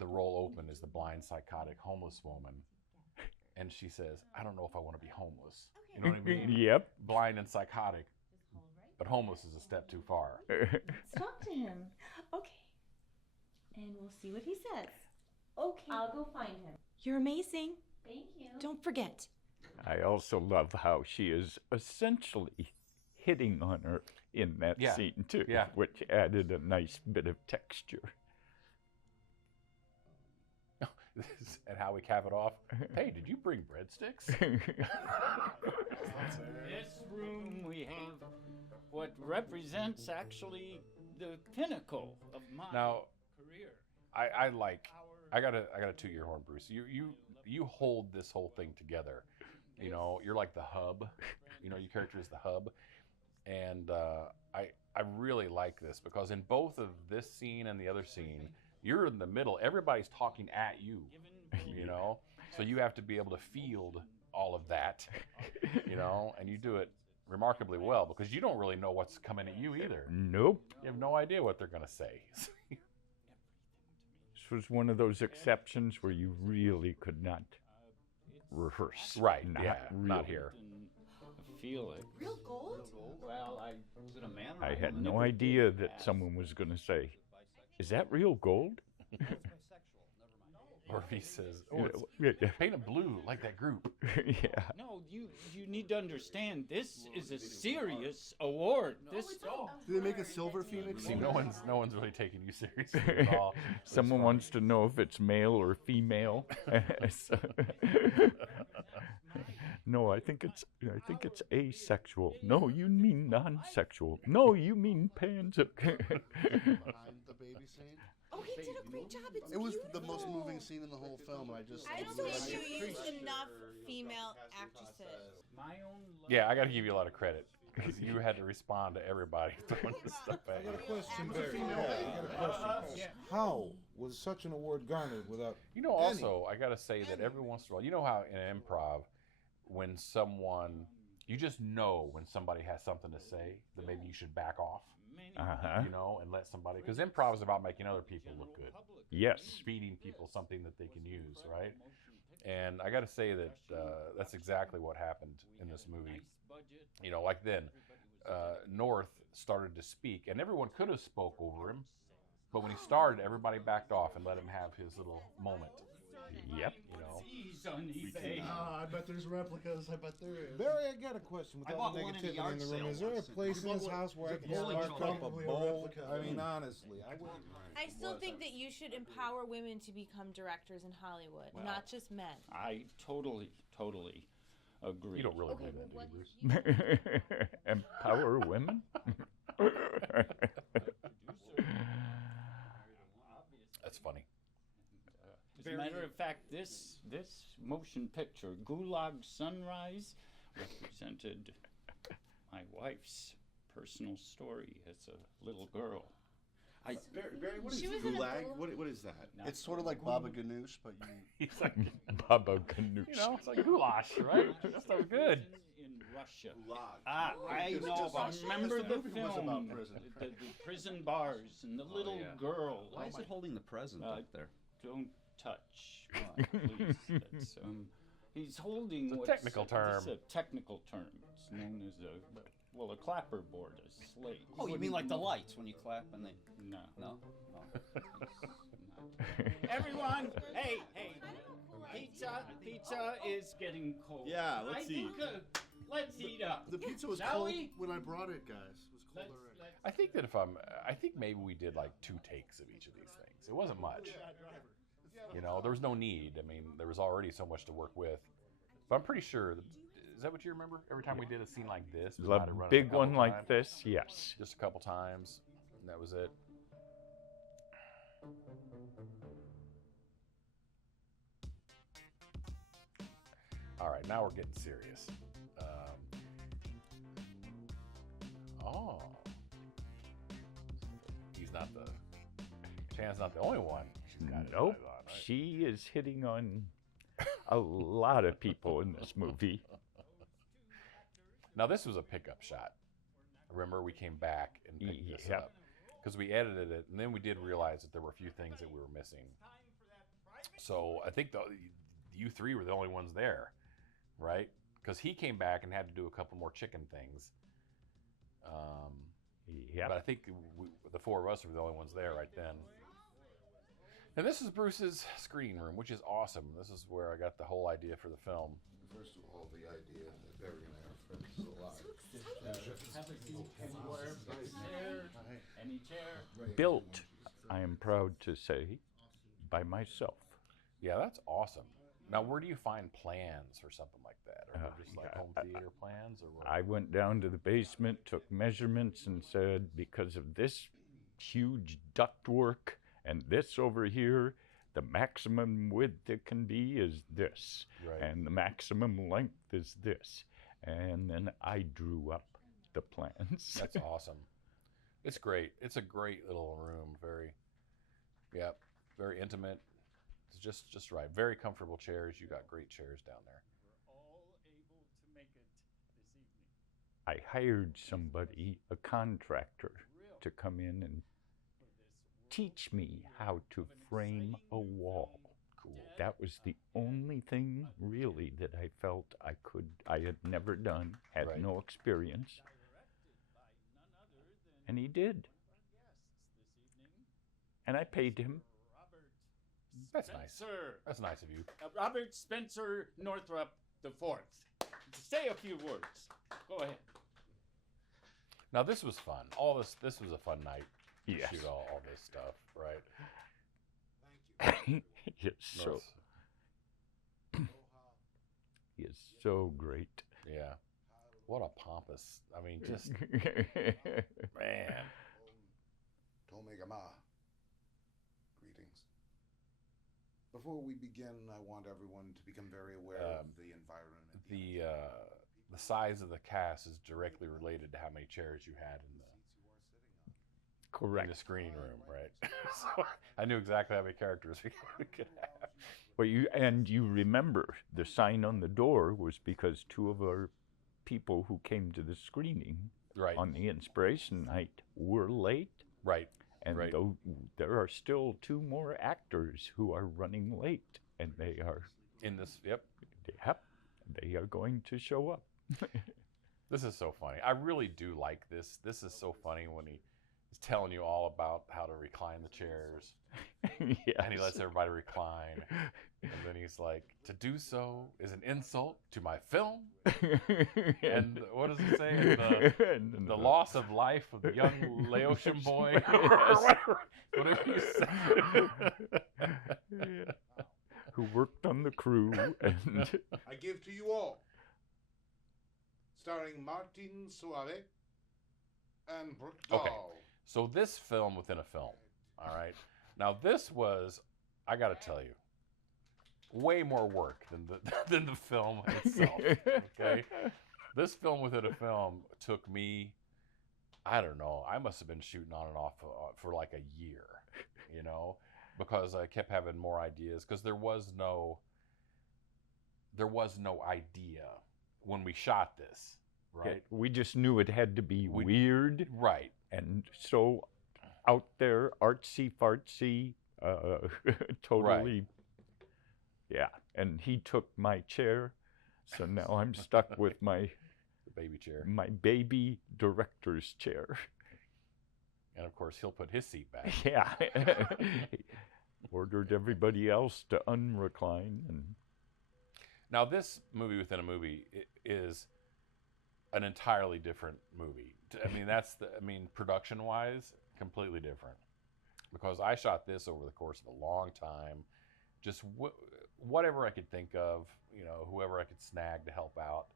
role open is the blind, psychotic, homeless woman, and she says, "I don't know if I want to be homeless." You know what I mean? Yep. Blind and psychotic. but homeless is a step too far. Let's talk to him. Okay. And we'll see what he says. Okay. I'll go find him. You're amazing. Thank you. Don't forget. I also love how she is essentially hitting on her in that scene too, which added a nice bit of texture. And how we cap it off. Hey, did you bring breadsticks? This room we have what represents actually the pinnacle of my career. I gotta toot your horn, Bruce. You hold this whole thing together. You know, you're like the hub. You know, your character is the hub. And I really like this because in both of this scene and the other scene, you're in the middle. Everybody's talking at you, you know? So you have to be able to field all of that, you know? And you do it remarkably well because you don't really know what's coming at you either. Nope. You have no idea what they're going to say. This was one of those exceptions where you really could not rehearse. Right, Not not here. Feel it. Real gold? Well, was it a man or I a had woman? no idea that someone was going to say, "Is that real gold?" Or if he says, "Oh, it's painted blue like that group." Yeah. No, you need to understand. This is a serious award. This. Do they make a silver phoenix? See, no one's really taking you seriously at all. Someone wants to know if it's male or female. No, I think it's asexual. No, you mean non-sexual. No, you mean pansexual. Behind the baby scene. Oh, he did a great job. It's It was beautiful. the most moving scene in the whole film. I don't think you used enough female actresses. My own. Yeah, I got to give you a lot of credit because you had to respond to everybody throwing this stuff at you. Question, Barry. I got a question. How was such an award garnered without? You know, also, I got to say that every once in a while, you know how in improv, when someone, you just know when somebody has something to say that maybe you should back off, you know, and let somebody, because improv is about making other people look good. Yes. Feeding people something that they can use, right? And I got to say that that's exactly what happened in this movie. You know, like then, North started to speak, and everyone could have spoke over him, but when he started, everybody backed off and let him have his little moment. Yep. You know. I bet there's replicas. I bet there is. Barry, I got a question. With all the negativity in the room, is there a place in this house where I can spark up a bowl? I mean, honestly, I still think that you should empower women to become directors in Hollywood, not just men. I totally agree. You don't really believe that, do you, Bruce? Empower women? That's funny. As a matter of fact, this motion picture, Gulag Sunrise, represented my wife's personal story as a little girl. Barry, what is She was in a gulag? gulag. What is that? Not It's sort of like Baba Ganoush, but you. He's like, Baba Ganoush. you know, it's like goulash, right? That stuff's good. In Russia. Gulag. I know, but remember the the movie was film, about prison. the prison bars and the little girl. Why is it holding the present up there? Don't touch, please. That's, he's holding It's a what's technical term. It's a technical term. It's known as a clapperboard, a slate. Oh, you mean like the lights when you clap and they? No. No. Everyone, hey, pizza is getting cold. Yeah, let's eat. Let's eat up. The pizza was Shall cold we? when I brought it, guys. It was cold already. I think that I think maybe we did like 2 takes of each of these things. It wasn't much. You know, there was no need. I mean, there was already so much to work with. But I'm pretty sure, is that what you remember? Every time we did a scene like this, we might have run A it big couple one like times. this, yes. Just a couple times, and that was it. All right, now we're getting serious. Chan's not the only one. She's got his Nope. eyes on, right? She is hitting on a lot of people in this movie. Now, this was a pickup shot. Remember, we came back and picked this Yep. up because we edited it, and then we did realize that there were a few things that we were missing. So I think you 3 were the only ones there, right? Because he came back and had to do a couple more chicken things. Yeah. But I think the four of us were the only ones there right then. And this is Bruce's screening room, which is awesome. This is where I got the whole idea for the film. First of all, the idea that burying our friends is alive. Any chair? Built, I am proud to say, by myself. Yeah, that's awesome. Now, where do you find plans or something like that? Or just like home theater plans? Or what? I went down to the basement, took measurements, and said, because of this huge ductwork and this over here, the maximum width it can be is this. Right. And the maximum length is this. And then I drew up the plans. That's awesome. It's great. It's a great little room. Very intimate. It's just right. Very comfortable chairs. You got great chairs down there. All able to make it this evening. I hired somebody, a contractor, to come in and teach me how to frame a wall. Cool. That was the only thing really that I felt I had never done, had Right. no experience. And he did. And I paid him. That's nice. Spencer. That's nice of you. Robert Spencer Northrop IV. Say a few words. Go ahead. Now this was fun. This was a fun night to Yes. shoot all this stuff, right? Yes, so he is so great. Yeah. What a pompous. I mean, just man. Tomegama. Greetings. Before we begin, I want everyone to become very aware of the environment. The size of the cast is directly related to how many chairs you had in Correct. the screening room, right? So I knew exactly how many characters we could have. Well, you remember the sign on the door was because two of our people who came to the screening Right. on the inspiration night were late. Right. And Right. though there are still two more actors who are running late, and they are In this, yep. They are going to show up. This is so funny. I really do like this. This is so funny when he's telling you all about how to recline the chairs. Yes. And he lets everybody recline. And then he's like, to do so is an insult to my film. And what does he say? The loss of life of the young Laotian boy. Whatever you say. Yeah. Who worked on the crew. And I give to you all, starring Martin Suave and Brooke Dahl. Okay. So this film within a film, all right? Now this was, I got to tell you, way more work than the film itself, okay? This film within a film took me, I don't know, I must have been shooting on and off for like a year, you know? Because I kept having more ideas, because there was no idea when we shot this, right? we just knew it had to be weird. Right. And so out there, artsy-fartsy, totally. Right. Yeah. And he took my chair. So now I'm stuck with my baby chair. My baby director's chair. And of course, he'll put his seat back. Yeah. Ordered everybody else to unrecline. And now this movie within a movie is an entirely different movie. I mean, production-wise, completely different. Because I shot this over the course of a long time. Just whatever I could think of, you know, whoever I could snag to help out.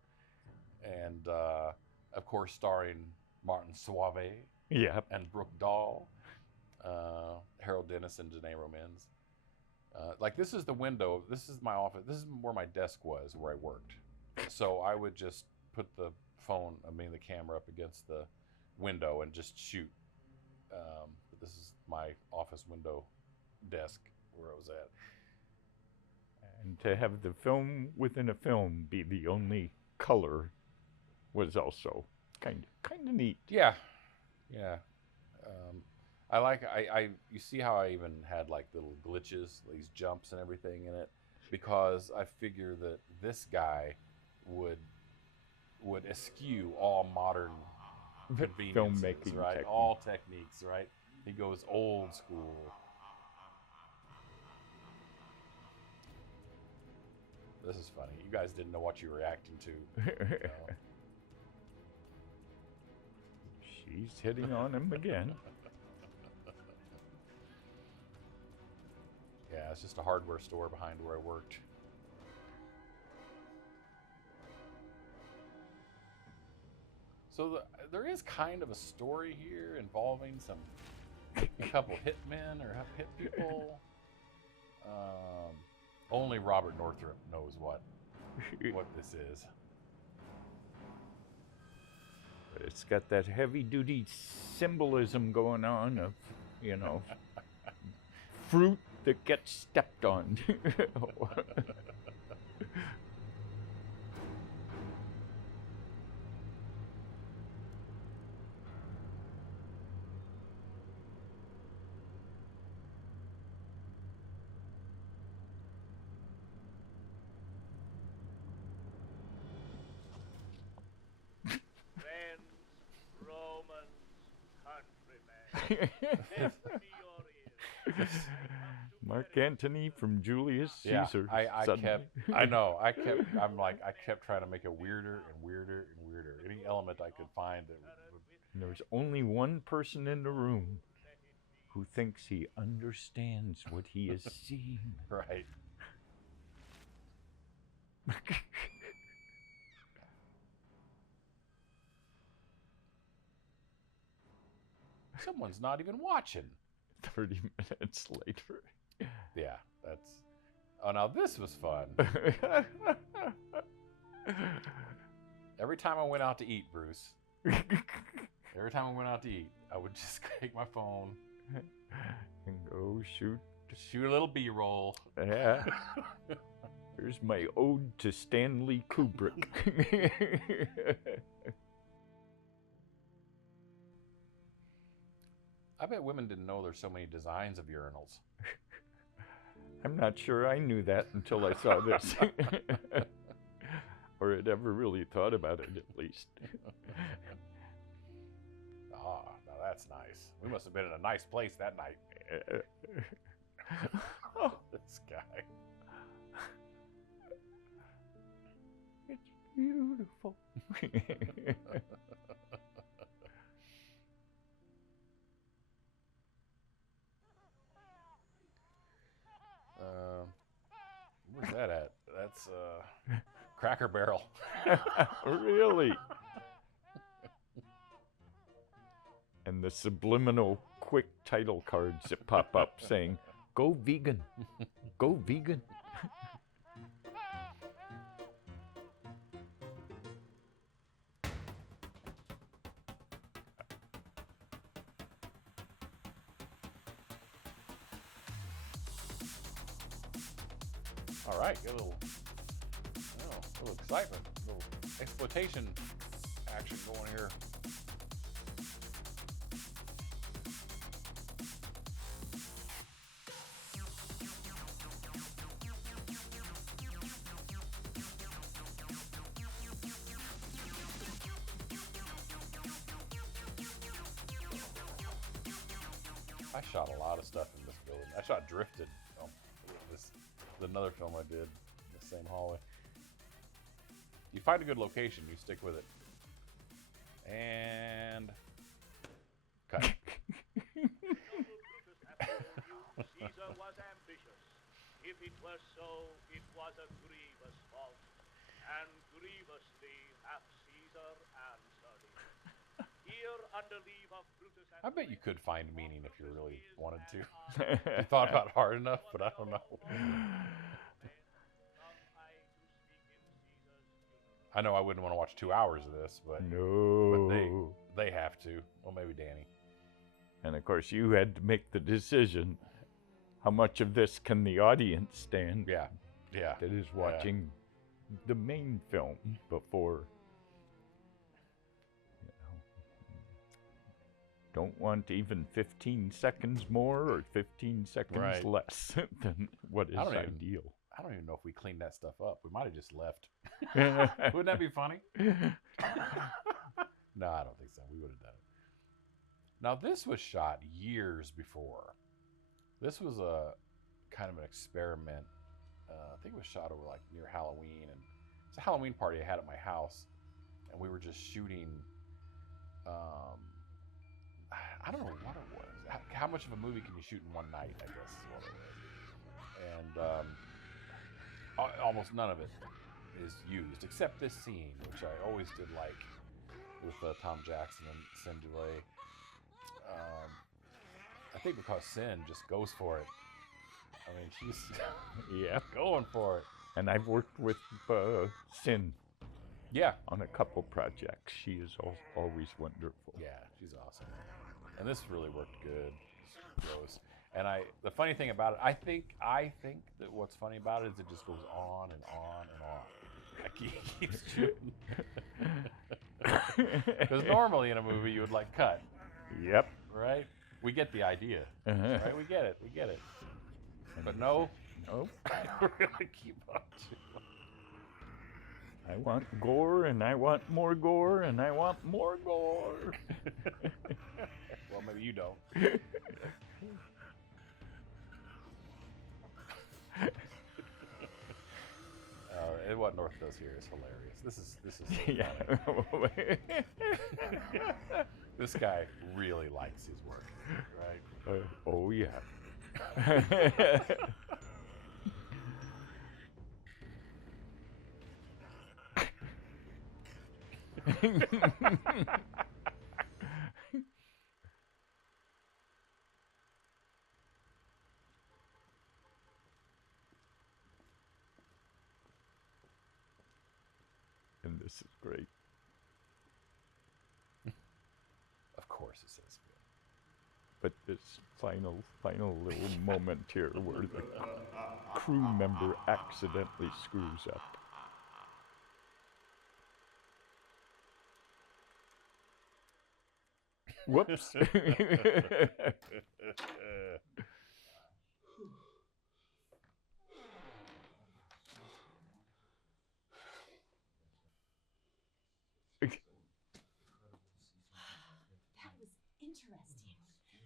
And, of course, starring Martin Suave. Yeah. And Brooke Dahl, Harold Dennis, and Janae Romans. Like, this is the window. This is my office. This is where my desk was, where I worked. So I would just put the camera up against the window and just shoot. But this is my office window desk where I was at. And to have the film within a film be the only color was also kind of neat. Yeah. Yeah. You see how I even had like little glitches, these jumps and everything in it, because I figure that this guy would eschew all modern conveniences, Filmmaking right? technique. All techniques, right? He goes old school. This is funny. You guys didn't know what you were reacting to. You know? She's hitting on him again. Yeah, it's just a hardware store behind where I worked. So there is kind of a story here involving a couple hitmen or hit people. Only Robert Northrop knows what this is. But it's got that heavy-duty symbolism going on of, you know, fruit that gets stepped on. Mark Antony from Julius Caesar. I kept trying to make it weirder and weirder and weirder. Any element I could find that would... And there's only one person in the room who thinks he understands what he is seeing. Right. Someone's not even watching. 30 minutes later. Yeah, that's... Oh, now this was fun. Every time I went out to eat, Bruce, every time I went out to eat, I would just take my phone and go shoot a little B-roll. Yeah. Here's my ode to Stanley Kubrick. I bet women didn't know there's so many designs of urinals. I'm not sure I knew that until I saw this. Or had ever really thought about it, at least. Ah, now that's nice. We must have been in a nice place that night. This guy. It's beautiful. Where's that at? That's Cracker Barrel. Really? And the subliminal quick title cards that pop up saying, "Go vegan. Go vegan." All right, get a little excitement, a little exploitation action going here. I shot a lot of stuff in this building. I shot Drifted. Another film I did in the same hallway. You find a good location, you stick with it. And cut. Caesar was ambitious. If it were so, it was a grievous fault. And grievously hath Caesar answered it. Here under leave of Brutus and I bet you could find meaning if you really wanted to. You thought about it hard enough, but I don't know. I know I wouldn't want to watch 2 hours of this, but no, but they have to. Well, maybe Danny. And of course, you had to make the decision: how much of this can the audience stand? Yeah, yeah. That is watching the main film before. Don't want even 15 seconds more or 15 seconds less than what is ideal. I don't even know if we cleaned that stuff up. We might have just left. Wouldn't that be funny? No, I don't think so. We would have done Now this was shot years before. This was a kind of an experiment. I think it was shot over like near Halloween, and it's a Halloween party I had at my house, and we were just shooting. I don't know what it was. How much of a movie can you shoot in one night? I guess is what it was. And almost none of it is used except this scene, which I always did like with Tom Jackson and Sin Delay. I think because Sin just goes for it. I mean, she's going for it. And I've worked with Sin. Yeah. On a couple projects. She is always wonderful. Yeah, she's awesome. And this really worked good. Gross. And the funny thing about it, I think that what's funny about it is it just goes on and on and on. I keep shooting. Because normally in a movie you would like cut. Yep. Right? We get the idea. Right? We get it. But no. I really keep on shooting. I want gore, and I want more gore, and I want more gore. Well, maybe you don't. What North does here is hilarious. This is so funny. This guy really likes his work, right? Oh yeah. And this is great. Of course it says good. But this final little moment here where the crew member accidentally screws up. Whoops. That was interesting.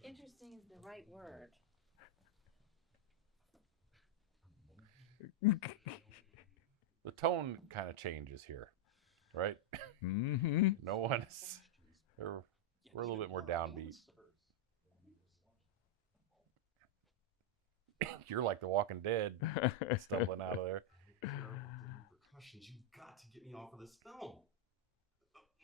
Interesting is the right word. The tone kind of changes here, right? Mm-hmm. No one is. We're a little bit more downbeat. You're like the Walking Dead, stumbling out of there. Repercussions. You've got to get me off of this film.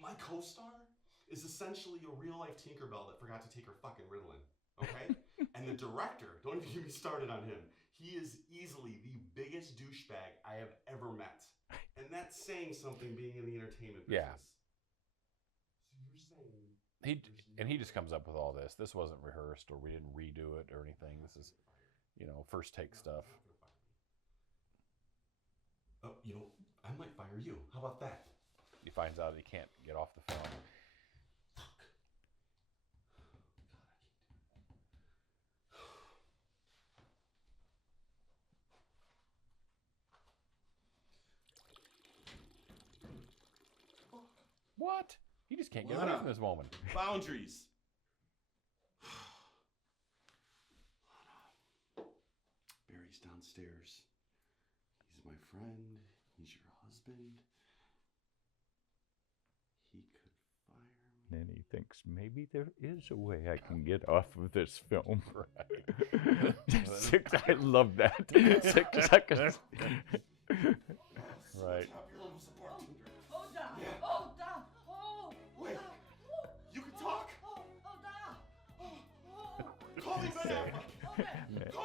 My co-star is essentially a real-life Tinkerbell that forgot to take her fucking Ritalin. Okay? And the director, don't even get me started on him. He is easily the biggest douchebag I have ever met. And that's saying something being in the entertainment business. Yeah. So you're saying... He just comes up with all this. This wasn't rehearsed, or we didn't redo it or anything. This is, first take stuff. Oh, I might fire you. How about that? He finds out he can't get off the film. Fuck. What? He just can't get away from this woman. Boundaries. Barry's downstairs. He's my friend. He's your husband. He could fire me. And he thinks maybe there is a way I can get off of this film. Right. I love that. 6 seconds. Right. Wait, you can talk? Call me back.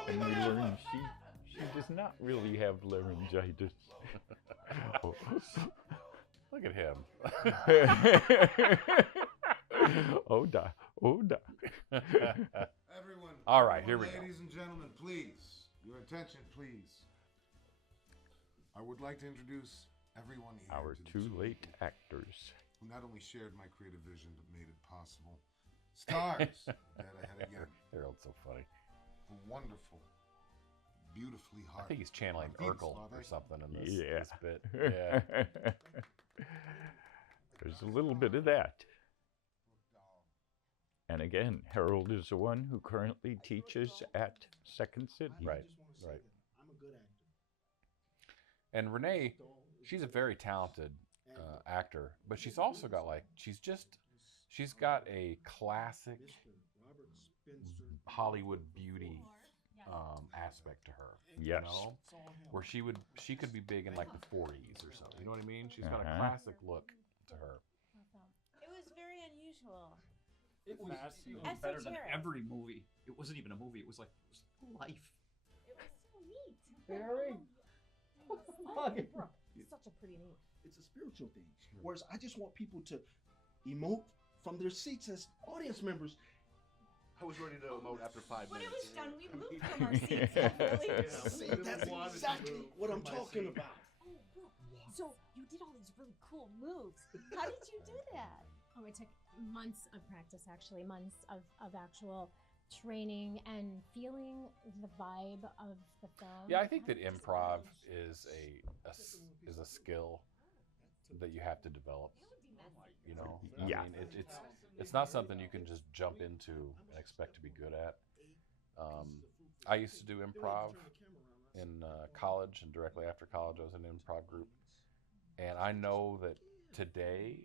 And we learn she does not really have laryngitis. Look at him. Oh da. Everyone. All right, here we go. Ladies and gentlemen, please. Your attention, please. I would like to introduce everyone here. Our to the two two late people actors. who not only shared my creative vision, but made it possible. Stars. Dead ahead again. Harold's so funny. Wonderful. Beautifully hard. I think he's channeling Urkel or something in this, Yeah. this bit. Yeah. There's a little bit of that. And again, Harold is the one who currently teaches at Second City. Right, right. And Renee, she's a very talented actor, but she's also got she's got a classic Hollywood beauty aspect to her. Yes. You know? Where she could be big in like the 40s or so. You know what I mean? She's got a classic look to her. It was very unusual. It was better than every movie. It wasn't even a movie. It was like life. It was so neat. Barry. Brooke, such a pretty name. It's a spiritual thing. Whereas I just want people to emote from their seats as audience members. I was ready to emote after 5 When it minutes. was done, we moved from our seats, definitely. See, that's exactly what I'm talking about. Oh, Brooke, so you did all these really cool moves. How did you do that? Oh, it took months of practice, actually, months of actual training and feeling the vibe of the film. Yeah, I think that improv is a skill that you have to develop. You know, Yeah. I mean, it's not something you can just jump into and expect to be good at. I used to do improv in college, and directly after college, I was in an improv group. And I know that today,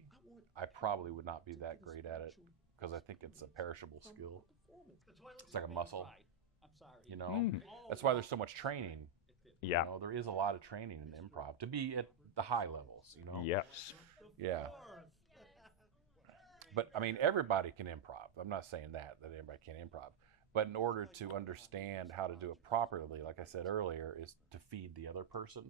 I probably would not be that great at it because I think it's a perishable skill. It's like a muscle, you know. That's why there's so much training. Yeah. You know, there is a lot of training in improv to be at the high levels, you know. Yes. Yeah. But I mean, everybody can improv. I'm not saying that everybody can improv. But in order to understand how to do it properly, like I said earlier, is to feed the other person,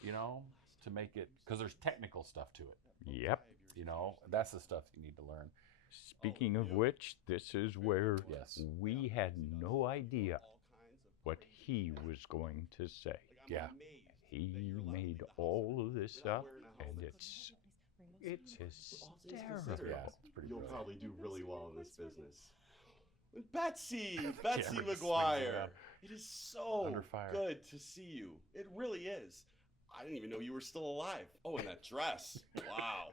you know, to make it, because there's technical stuff to it. Yep. You know, that's the stuff you need to learn. Speaking of which, this is where we had no idea what he was going to say. Yeah. He made all of this up, and it's hysterical. Yeah, it's pretty You'll good. probably do really well in this business. Betsy Yeah, we're just McGuire. swinging It is so Under fire. good to see you. It really is. I didn't even know you were still alive. Oh, and that dress. Wow.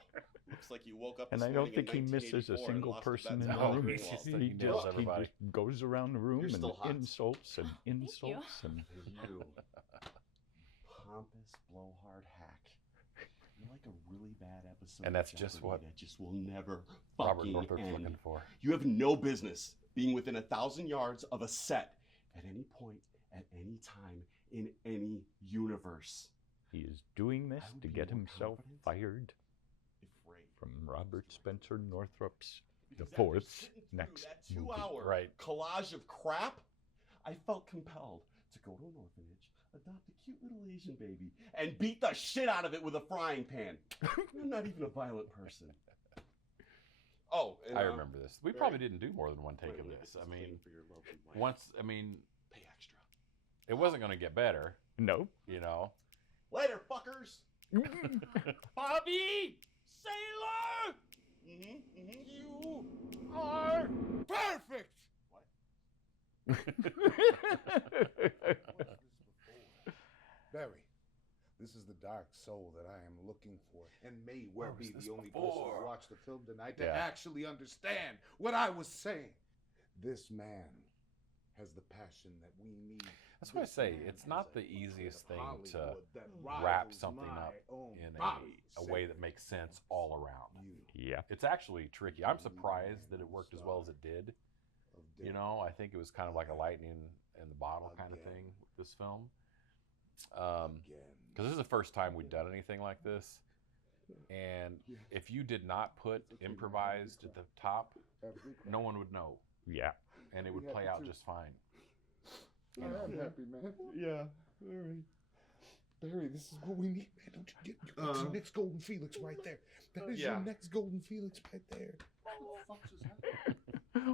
Looks like you woke up And this I don't morning think he in misses a 1984 and single lost person the in bet the to room. Greenwald. He nails just everybody. goes around the room You're and still hot. insults and insults and You pompous blowhard hack. You're like a really bad episode. And that's of just Jeopardy what that just will never Robert fucking Northrop's end. looking for. You have no business being within 1,000 yards of a set at any point, at any time, in any universe. he is doing this I would to be get more himself confident fired if Ray, from Robert Spencer Northrop's The because after Fourth sitting through next that movie. 2-hour Right. collage of crap, I felt compelled to go to an orphanage, adopt a cute little Asian baby, and beat the shit out of it with a frying pan. I'm not even a violent person. Oh, and, I remember this. We Barry, probably didn't do more than one take wait a of minute, this. this I is mean, clean for your lovely wife. Pay extra. it wasn't going to get better, No. you know. Later, fuckers. Bobby! Sailor! You Are perfect. Barry, this is the dark soul that I am looking for, and may well Where was be this the only before? person to watch the film tonight to Yeah. actually understand what I was saying. This man has the passion that we need. That's what I This say. man It's has not a the hatred easiest of thing to Hollywood that wrap rivals something my up own in Bobby a way that makes sense all around. You Yeah. It's actually tricky. I'm surprised that it worked as well as it did. of You death. know, I think it was kind of like a lightning in the bottle kind of Again. thing with this film. Again. Because this is the first time we'd done anything like this. And if you did not put improvised at the top, no one would know. Yeah. And it would play out just fine. I am happy, man. Yeah. All right. Barry, this is what we need, man. Don't you get that's your next Golden Felix right there. That is Yeah. your next Golden Felix right there.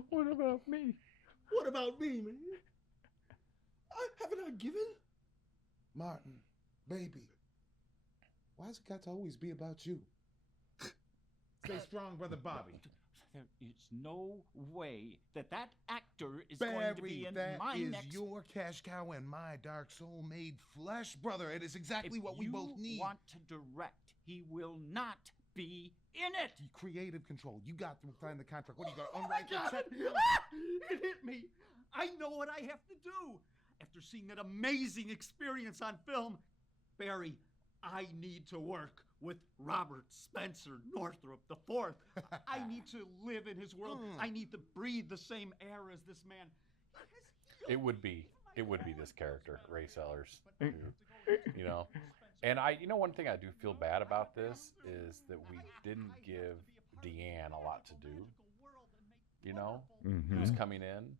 What about me? What about me, man? Haven't I given? Martin, baby, why's it got to always be about you? Stay strong, brother Bobby. There is no way that actor is going to be Barry, in that my is next. your cash cow and my dark soul made flesh, brother. It is exactly what we both need. If you want to direct, he will not be in it. Creative control. You got to sign the contract. What, are you going to unwrite the check? It hit me. I know what I have to do. After seeing that amazing experience on film, Barry, I need to work with Robert Spencer Northrop IV. I need to live in his world. I need to breathe the same air as this man. It would be this character, Ray Sellers. You know? And one thing I do feel bad about this is that we didn't give Deanne a lot to do. You know? Who's coming in.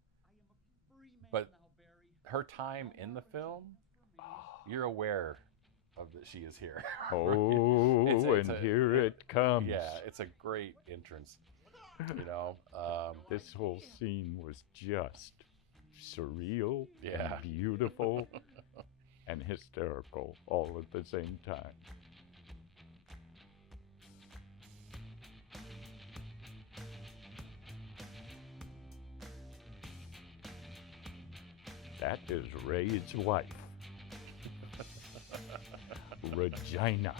But her time in the film, you're aware of that she is here. Here it comes. Yeah, it's a great entrance. You know, this whole scene was just surreal, yeah, and beautiful, and hysterical all at the same time. That is Ray's wife. Regina.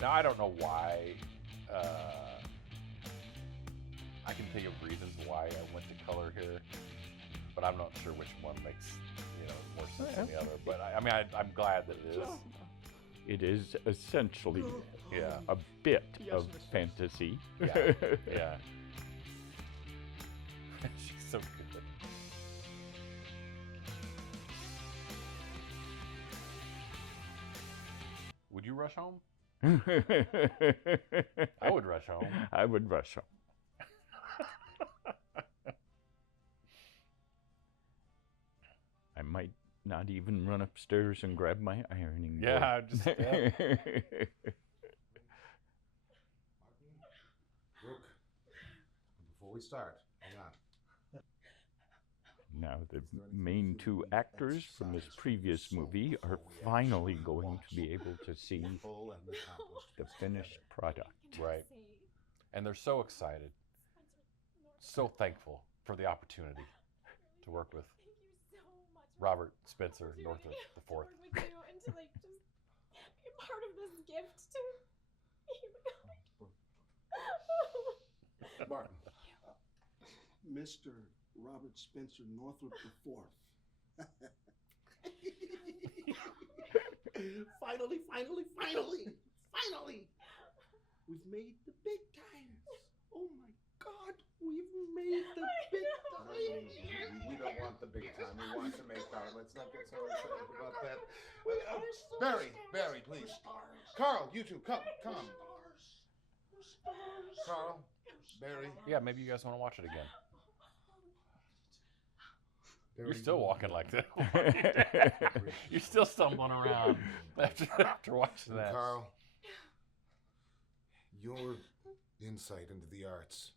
Now, I don't know why. I can think of reasons why I went to color here, but I'm not sure which one makes more sense than the other. But I'm glad that it is. It is essentially Yeah. a bit of fantasy. Yeah. Yeah. She's so good. Would you rush home? I would rush home. I would rush home. I might not even run upstairs and grab my ironing board. Yeah, just Brooke, before we start, hang on. Now the main two actors from this previous movie are finally going to be able to see the finished product. Right. And they're so excited, so thankful for the opportunity to work with Robert Spencer Northrop IV. With you and to like just be a part of this gift to Martin. Mr. Robert Spencer Northrop IV. Finally. We've made the big time. Oh my God, we've made the big time. We don't want the big time. We want to make our. Let's not get so excited about that. Barry, please. Carl, you two, come. Carl, Barry. Yeah, maybe you guys want to watch it again. Barry, You're still walking like that. You're still stumbling around after watching that. Carl, your insight into the arts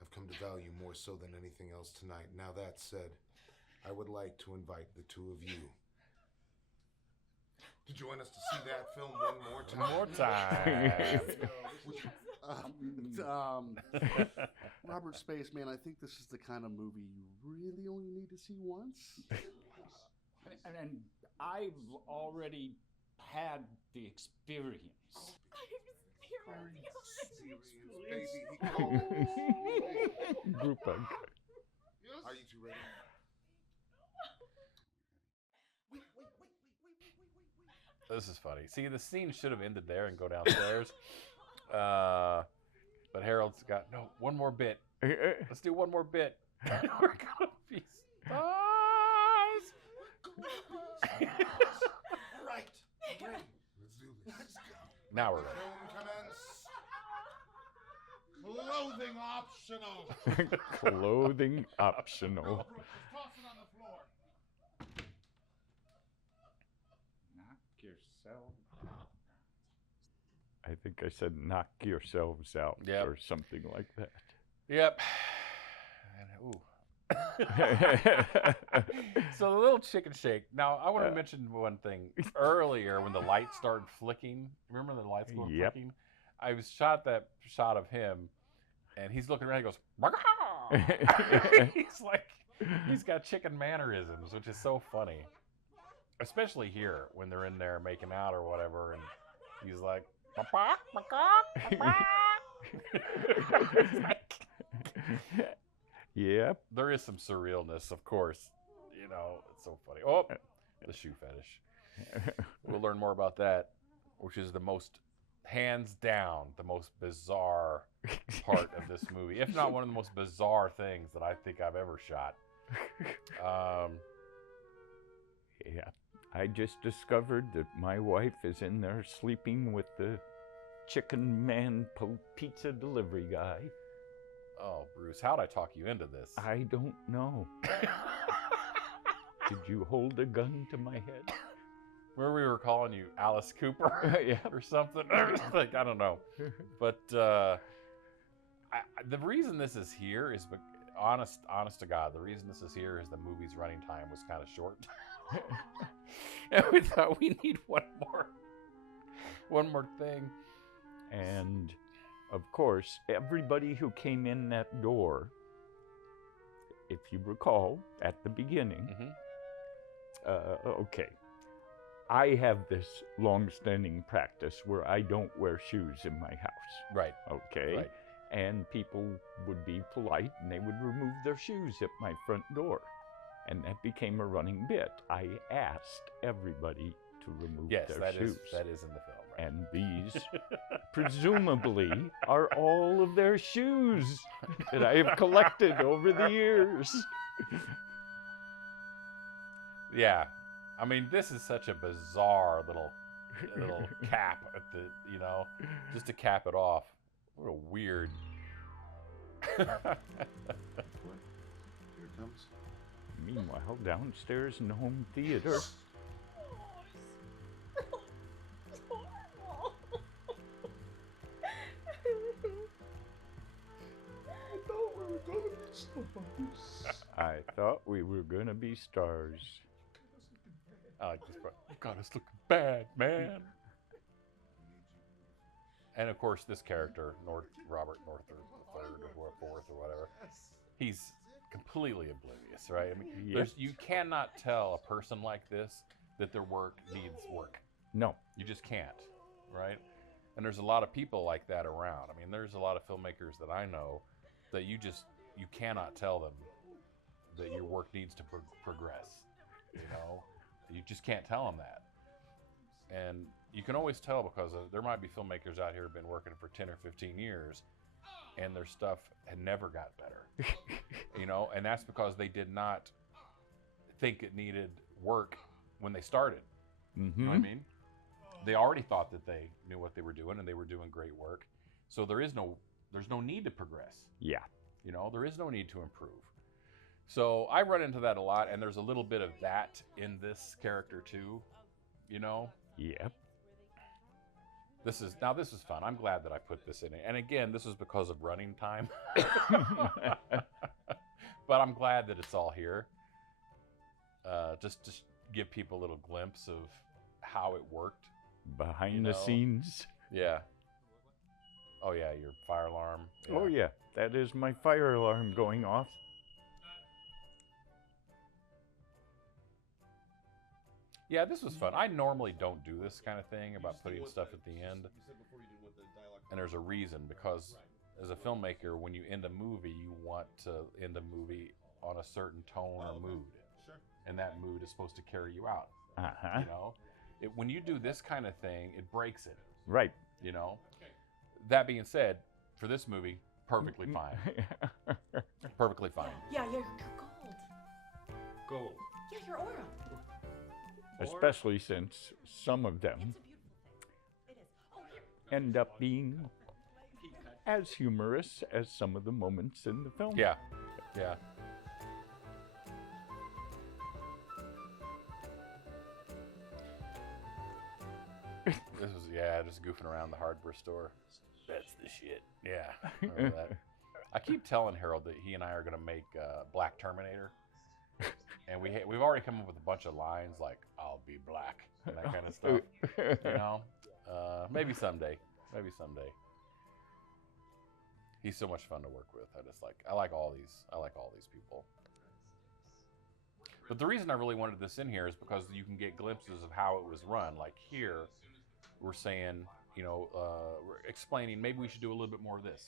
I've come to value more so than anything else tonight. Now that said, I would like to invite the two of you to join us to see that film one more time. One more time. Robert Spaceman, I think this is the kind of movie you really only need to see once. And I've already had the experience. Group hug. Are you two ready? This is funny. See, the scene should have ended there and go downstairs. But Harold's got, no, one more bit. Let's do one more bit. We're gonna be stars. Right. Let's do this. Let's go. Now we're ready. Film commence. Clothing optional. Clothing optional. Toss it on the floor. Knock yourself out. I think I said knock yourselves out or something like that. Yep. And, ooh. So the little chicken shake. Now, I want to mention one thing. Earlier, when the lights started flicking, remember the lights going flicking? I was shot that shot of him, and he's looking around. He goes, he's like, he's got chicken mannerisms, which is so funny. especially here when they're in there making out or whatever, and he's like, yeah. There is some surrealness, of course. You know, it's so funny. Oh, the shoe fetish. We'll learn more about that, which is the most, hands down, the most bizarre part of this movie, if not one of the most bizarre things that I think I've ever shot. Yeah, I just discovered that my wife is in there sleeping with the chicken man pizza delivery guy. Oh, Bruce, how'd I talk you into this? I don't know. Did you hold a gun to my head? Where we were calling you Alice Cooper yeah. or something. Like, I don't know. But the reason this is here is, honest to God, the reason this is here is the movie's running time was kind of short. And we thought we need one more thing. And of course, everybody who came in that door, if you recall, at the beginning, okay, I have this long-standing practice where I don't wear shoes in my house. Right. Okay. Right. And people would be polite and they would remove their shoes at my front door. And that became a running bit. I asked everybody to remove their shoes. Yes, that is in the film. Right? And these, presumably, are all of their shoes that I have collected over the years. Yeah. I mean, this is such a bizarre little cap at the, you know, just to cap it off. What a weird. Here it comes. Meanwhile, downstairs in the home theater. I thought we were gonna be stars. You got us looking bad, man. And of course, this character, Robert North or third or fourth or whatever, he's completely oblivious, right? I mean, you cannot tell a person like this that their work needs work. No. You just can't, right? And there's a lot of people like that around. I mean, there's a lot of filmmakers that I know that you cannot tell them that your work needs to progress, you know? You just can't tell them that. And you can always tell because there might be filmmakers out here who've been working for 10 or 15 years and their stuff had never got better, you know? And that's because they did not think it needed work when they started. You know what I mean? They already thought that they knew what they were doing and they were doing great work. So there's no need to progress. Yeah. You know, there is no need to improve. So I run into that a lot, and there's a little bit of that in this character too, you know? Yep. This is fun. I'm glad that I put this in it. And again, this is because of running time. But I'm glad that it's all here. Just to give people a little glimpse of how it worked. Behind the scenes. Yeah. Oh yeah, your fire alarm. Yeah. Oh yeah, that is my fire alarm going off. Yeah, this was fun. I normally don't do this kind of thing about putting stuff at the end. And there's a reason, because as a filmmaker, when you end a movie, you want to end a movie on a certain tone or mood. And that mood is supposed to carry you out. You know? When you do this kind of thing, it breaks it. Right. You know? That being said, for this movie, perfectly fine. Perfectly fine. Yeah, you're gold. Gold. Yeah, your aura. Especially since some of them end up being as humorous as some of the moments in the film. Yeah, yeah. This was, just goofing around the hardware store. That's the shit. Yeah, remember that. I keep telling Harold that he and I are going to make Black Terminator. And we've already come up with a bunch of lines like "I'll be black" and that kind of stuff. You know, maybe someday. Maybe someday. He's so much fun to work with. I like all these people. But the reason I really wanted this in here is because you can get glimpses of how it was run. Like here, we're saying, you know, we're explaining maybe we should do a little bit more of this,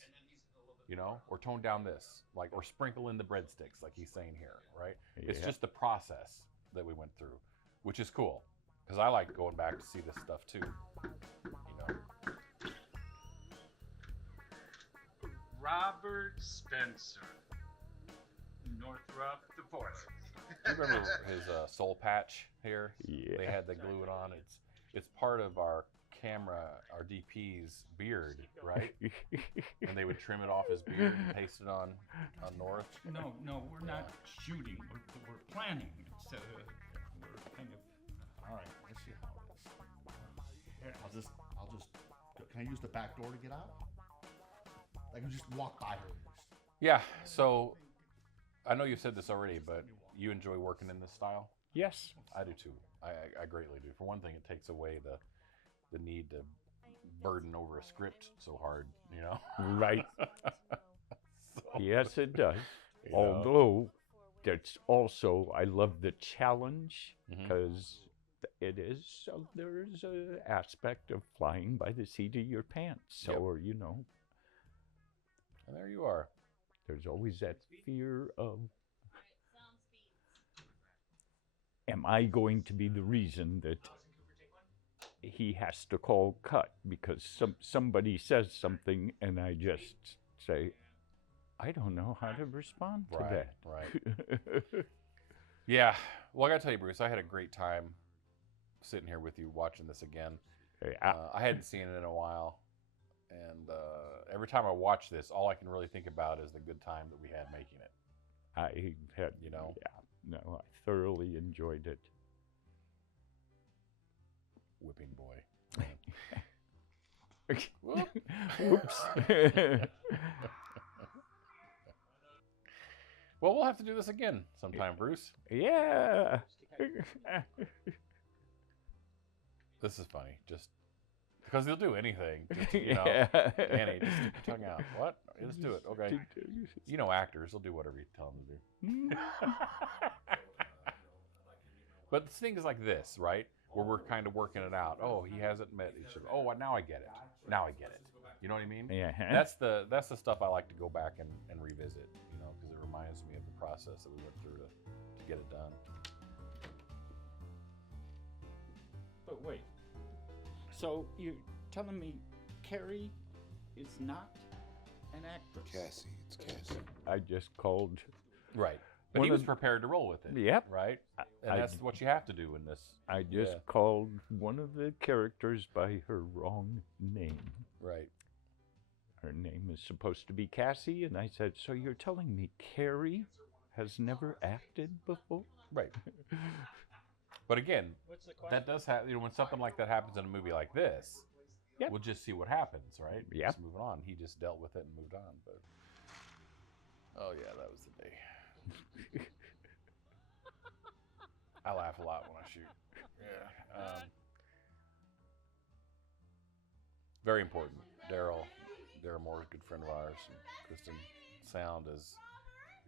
you know, or tone down this, like, or sprinkle in the breadsticks, like he's saying here, right? It's Yeah. just the process that we went through, which is cool, because I like going back to see this stuff too, you know. Robert Spencer, Northrop the Forest. Do you remember his soul patch here? Yeah. They had the glue it on. It's part of our camera, our DP's beard, right? And they would trim it off his beard and paste it on North. No, we're not shooting. We're planning. It's we're kind of. All right, let's see how it is. Here, I'll just. Can I use the back door to get out? I can just walk by her. Yeah. So, I know you said this already, but you enjoy working in this style? Yes. I do too. I greatly do. For one thing, it takes away the need to burden over a script so hard, you know? Right. Yes, it does. You know? Although, that's also, I love the challenge, because it is, there is an aspect of flying by the seat of your pants. So, you know. And there you are. There's always that fear of, am I going to be the reason that he has to call cut because somebody says something and I just say, I don't know how to respond to that. Right. Yeah. Well, I got to tell you, Bruce, I had a great time sitting here with you watching this again. I hadn't seen it in a while. And every time I watch this, all I can really think about is the good time that we had making it. I had, you know? Yeah, no, I thoroughly enjoyed it. Whipping boy. Whoops. Well, we'll have to do this again sometime, Bruce. Yeah. This is funny. Just because they'll do anything. Just, you know, Yeah. Annie, just stick your tongue out. What? Let's do it. Okay. You know, actors, they'll do whatever you tell them to do. But things like this, right? Where we're kind of working it out. Oh, he hasn't met each other. Oh, now I get it. Now I get it. You know what I mean? Yeah. That's the stuff I like to go back and revisit, you know, because it reminds me of the process that we went through to get it done. But wait. So you're telling me Carrie is not an actress? Cassie, it's Cassie. I just called. Right. But he was prepared to roll with it. Yep. Right? And that's what you have to do in this. I just called one of the characters by her wrong name. Right. Her name is supposed to be Cassie, and I said, so you're telling me Carrie has never acted before? Right. But again, that does happen. You know, when something like that happens in a movie like this, we'll just see what happens, right? Yep. Just moving on. He just dealt with it and moved on. But oh yeah, that was the day. I laugh a lot when I shoot. Yeah. Very important. Daryl Moore, a good friend of ours, and Kristen. Sound is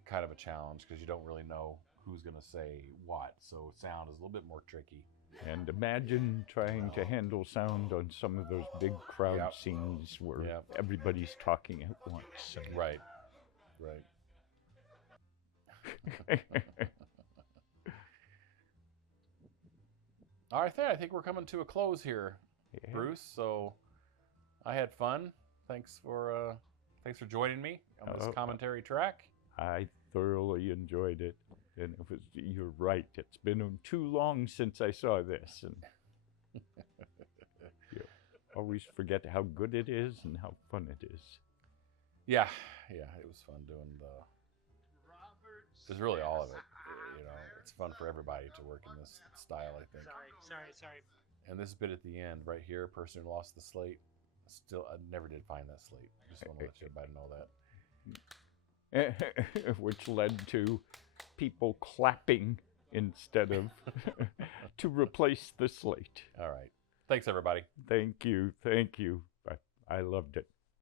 kind of a challenge because you don't really know who's going to say what. So sound is a little bit more tricky. And imagine trying to handle sound on some of those big crowd scenes where everybody's talking at once. Right. Right. All right, I think we're coming to a close here, Bruce. So I had fun. Thanks for joining me on this commentary track. I thoroughly enjoyed it, and it was. You're right. It's been too long since I saw this, and you always forget how good it is and how fun it is. Yeah, it was fun doing It's really all of it. You know, it's fun for everybody to work in this style, I think. Sorry. And this bit at the end, right here, person who lost the slate. Still, I never did find that slate. Just want to let everybody know that. Which led to people clapping instead of to replace the slate. All right. Thanks, everybody. Thank you. I loved it.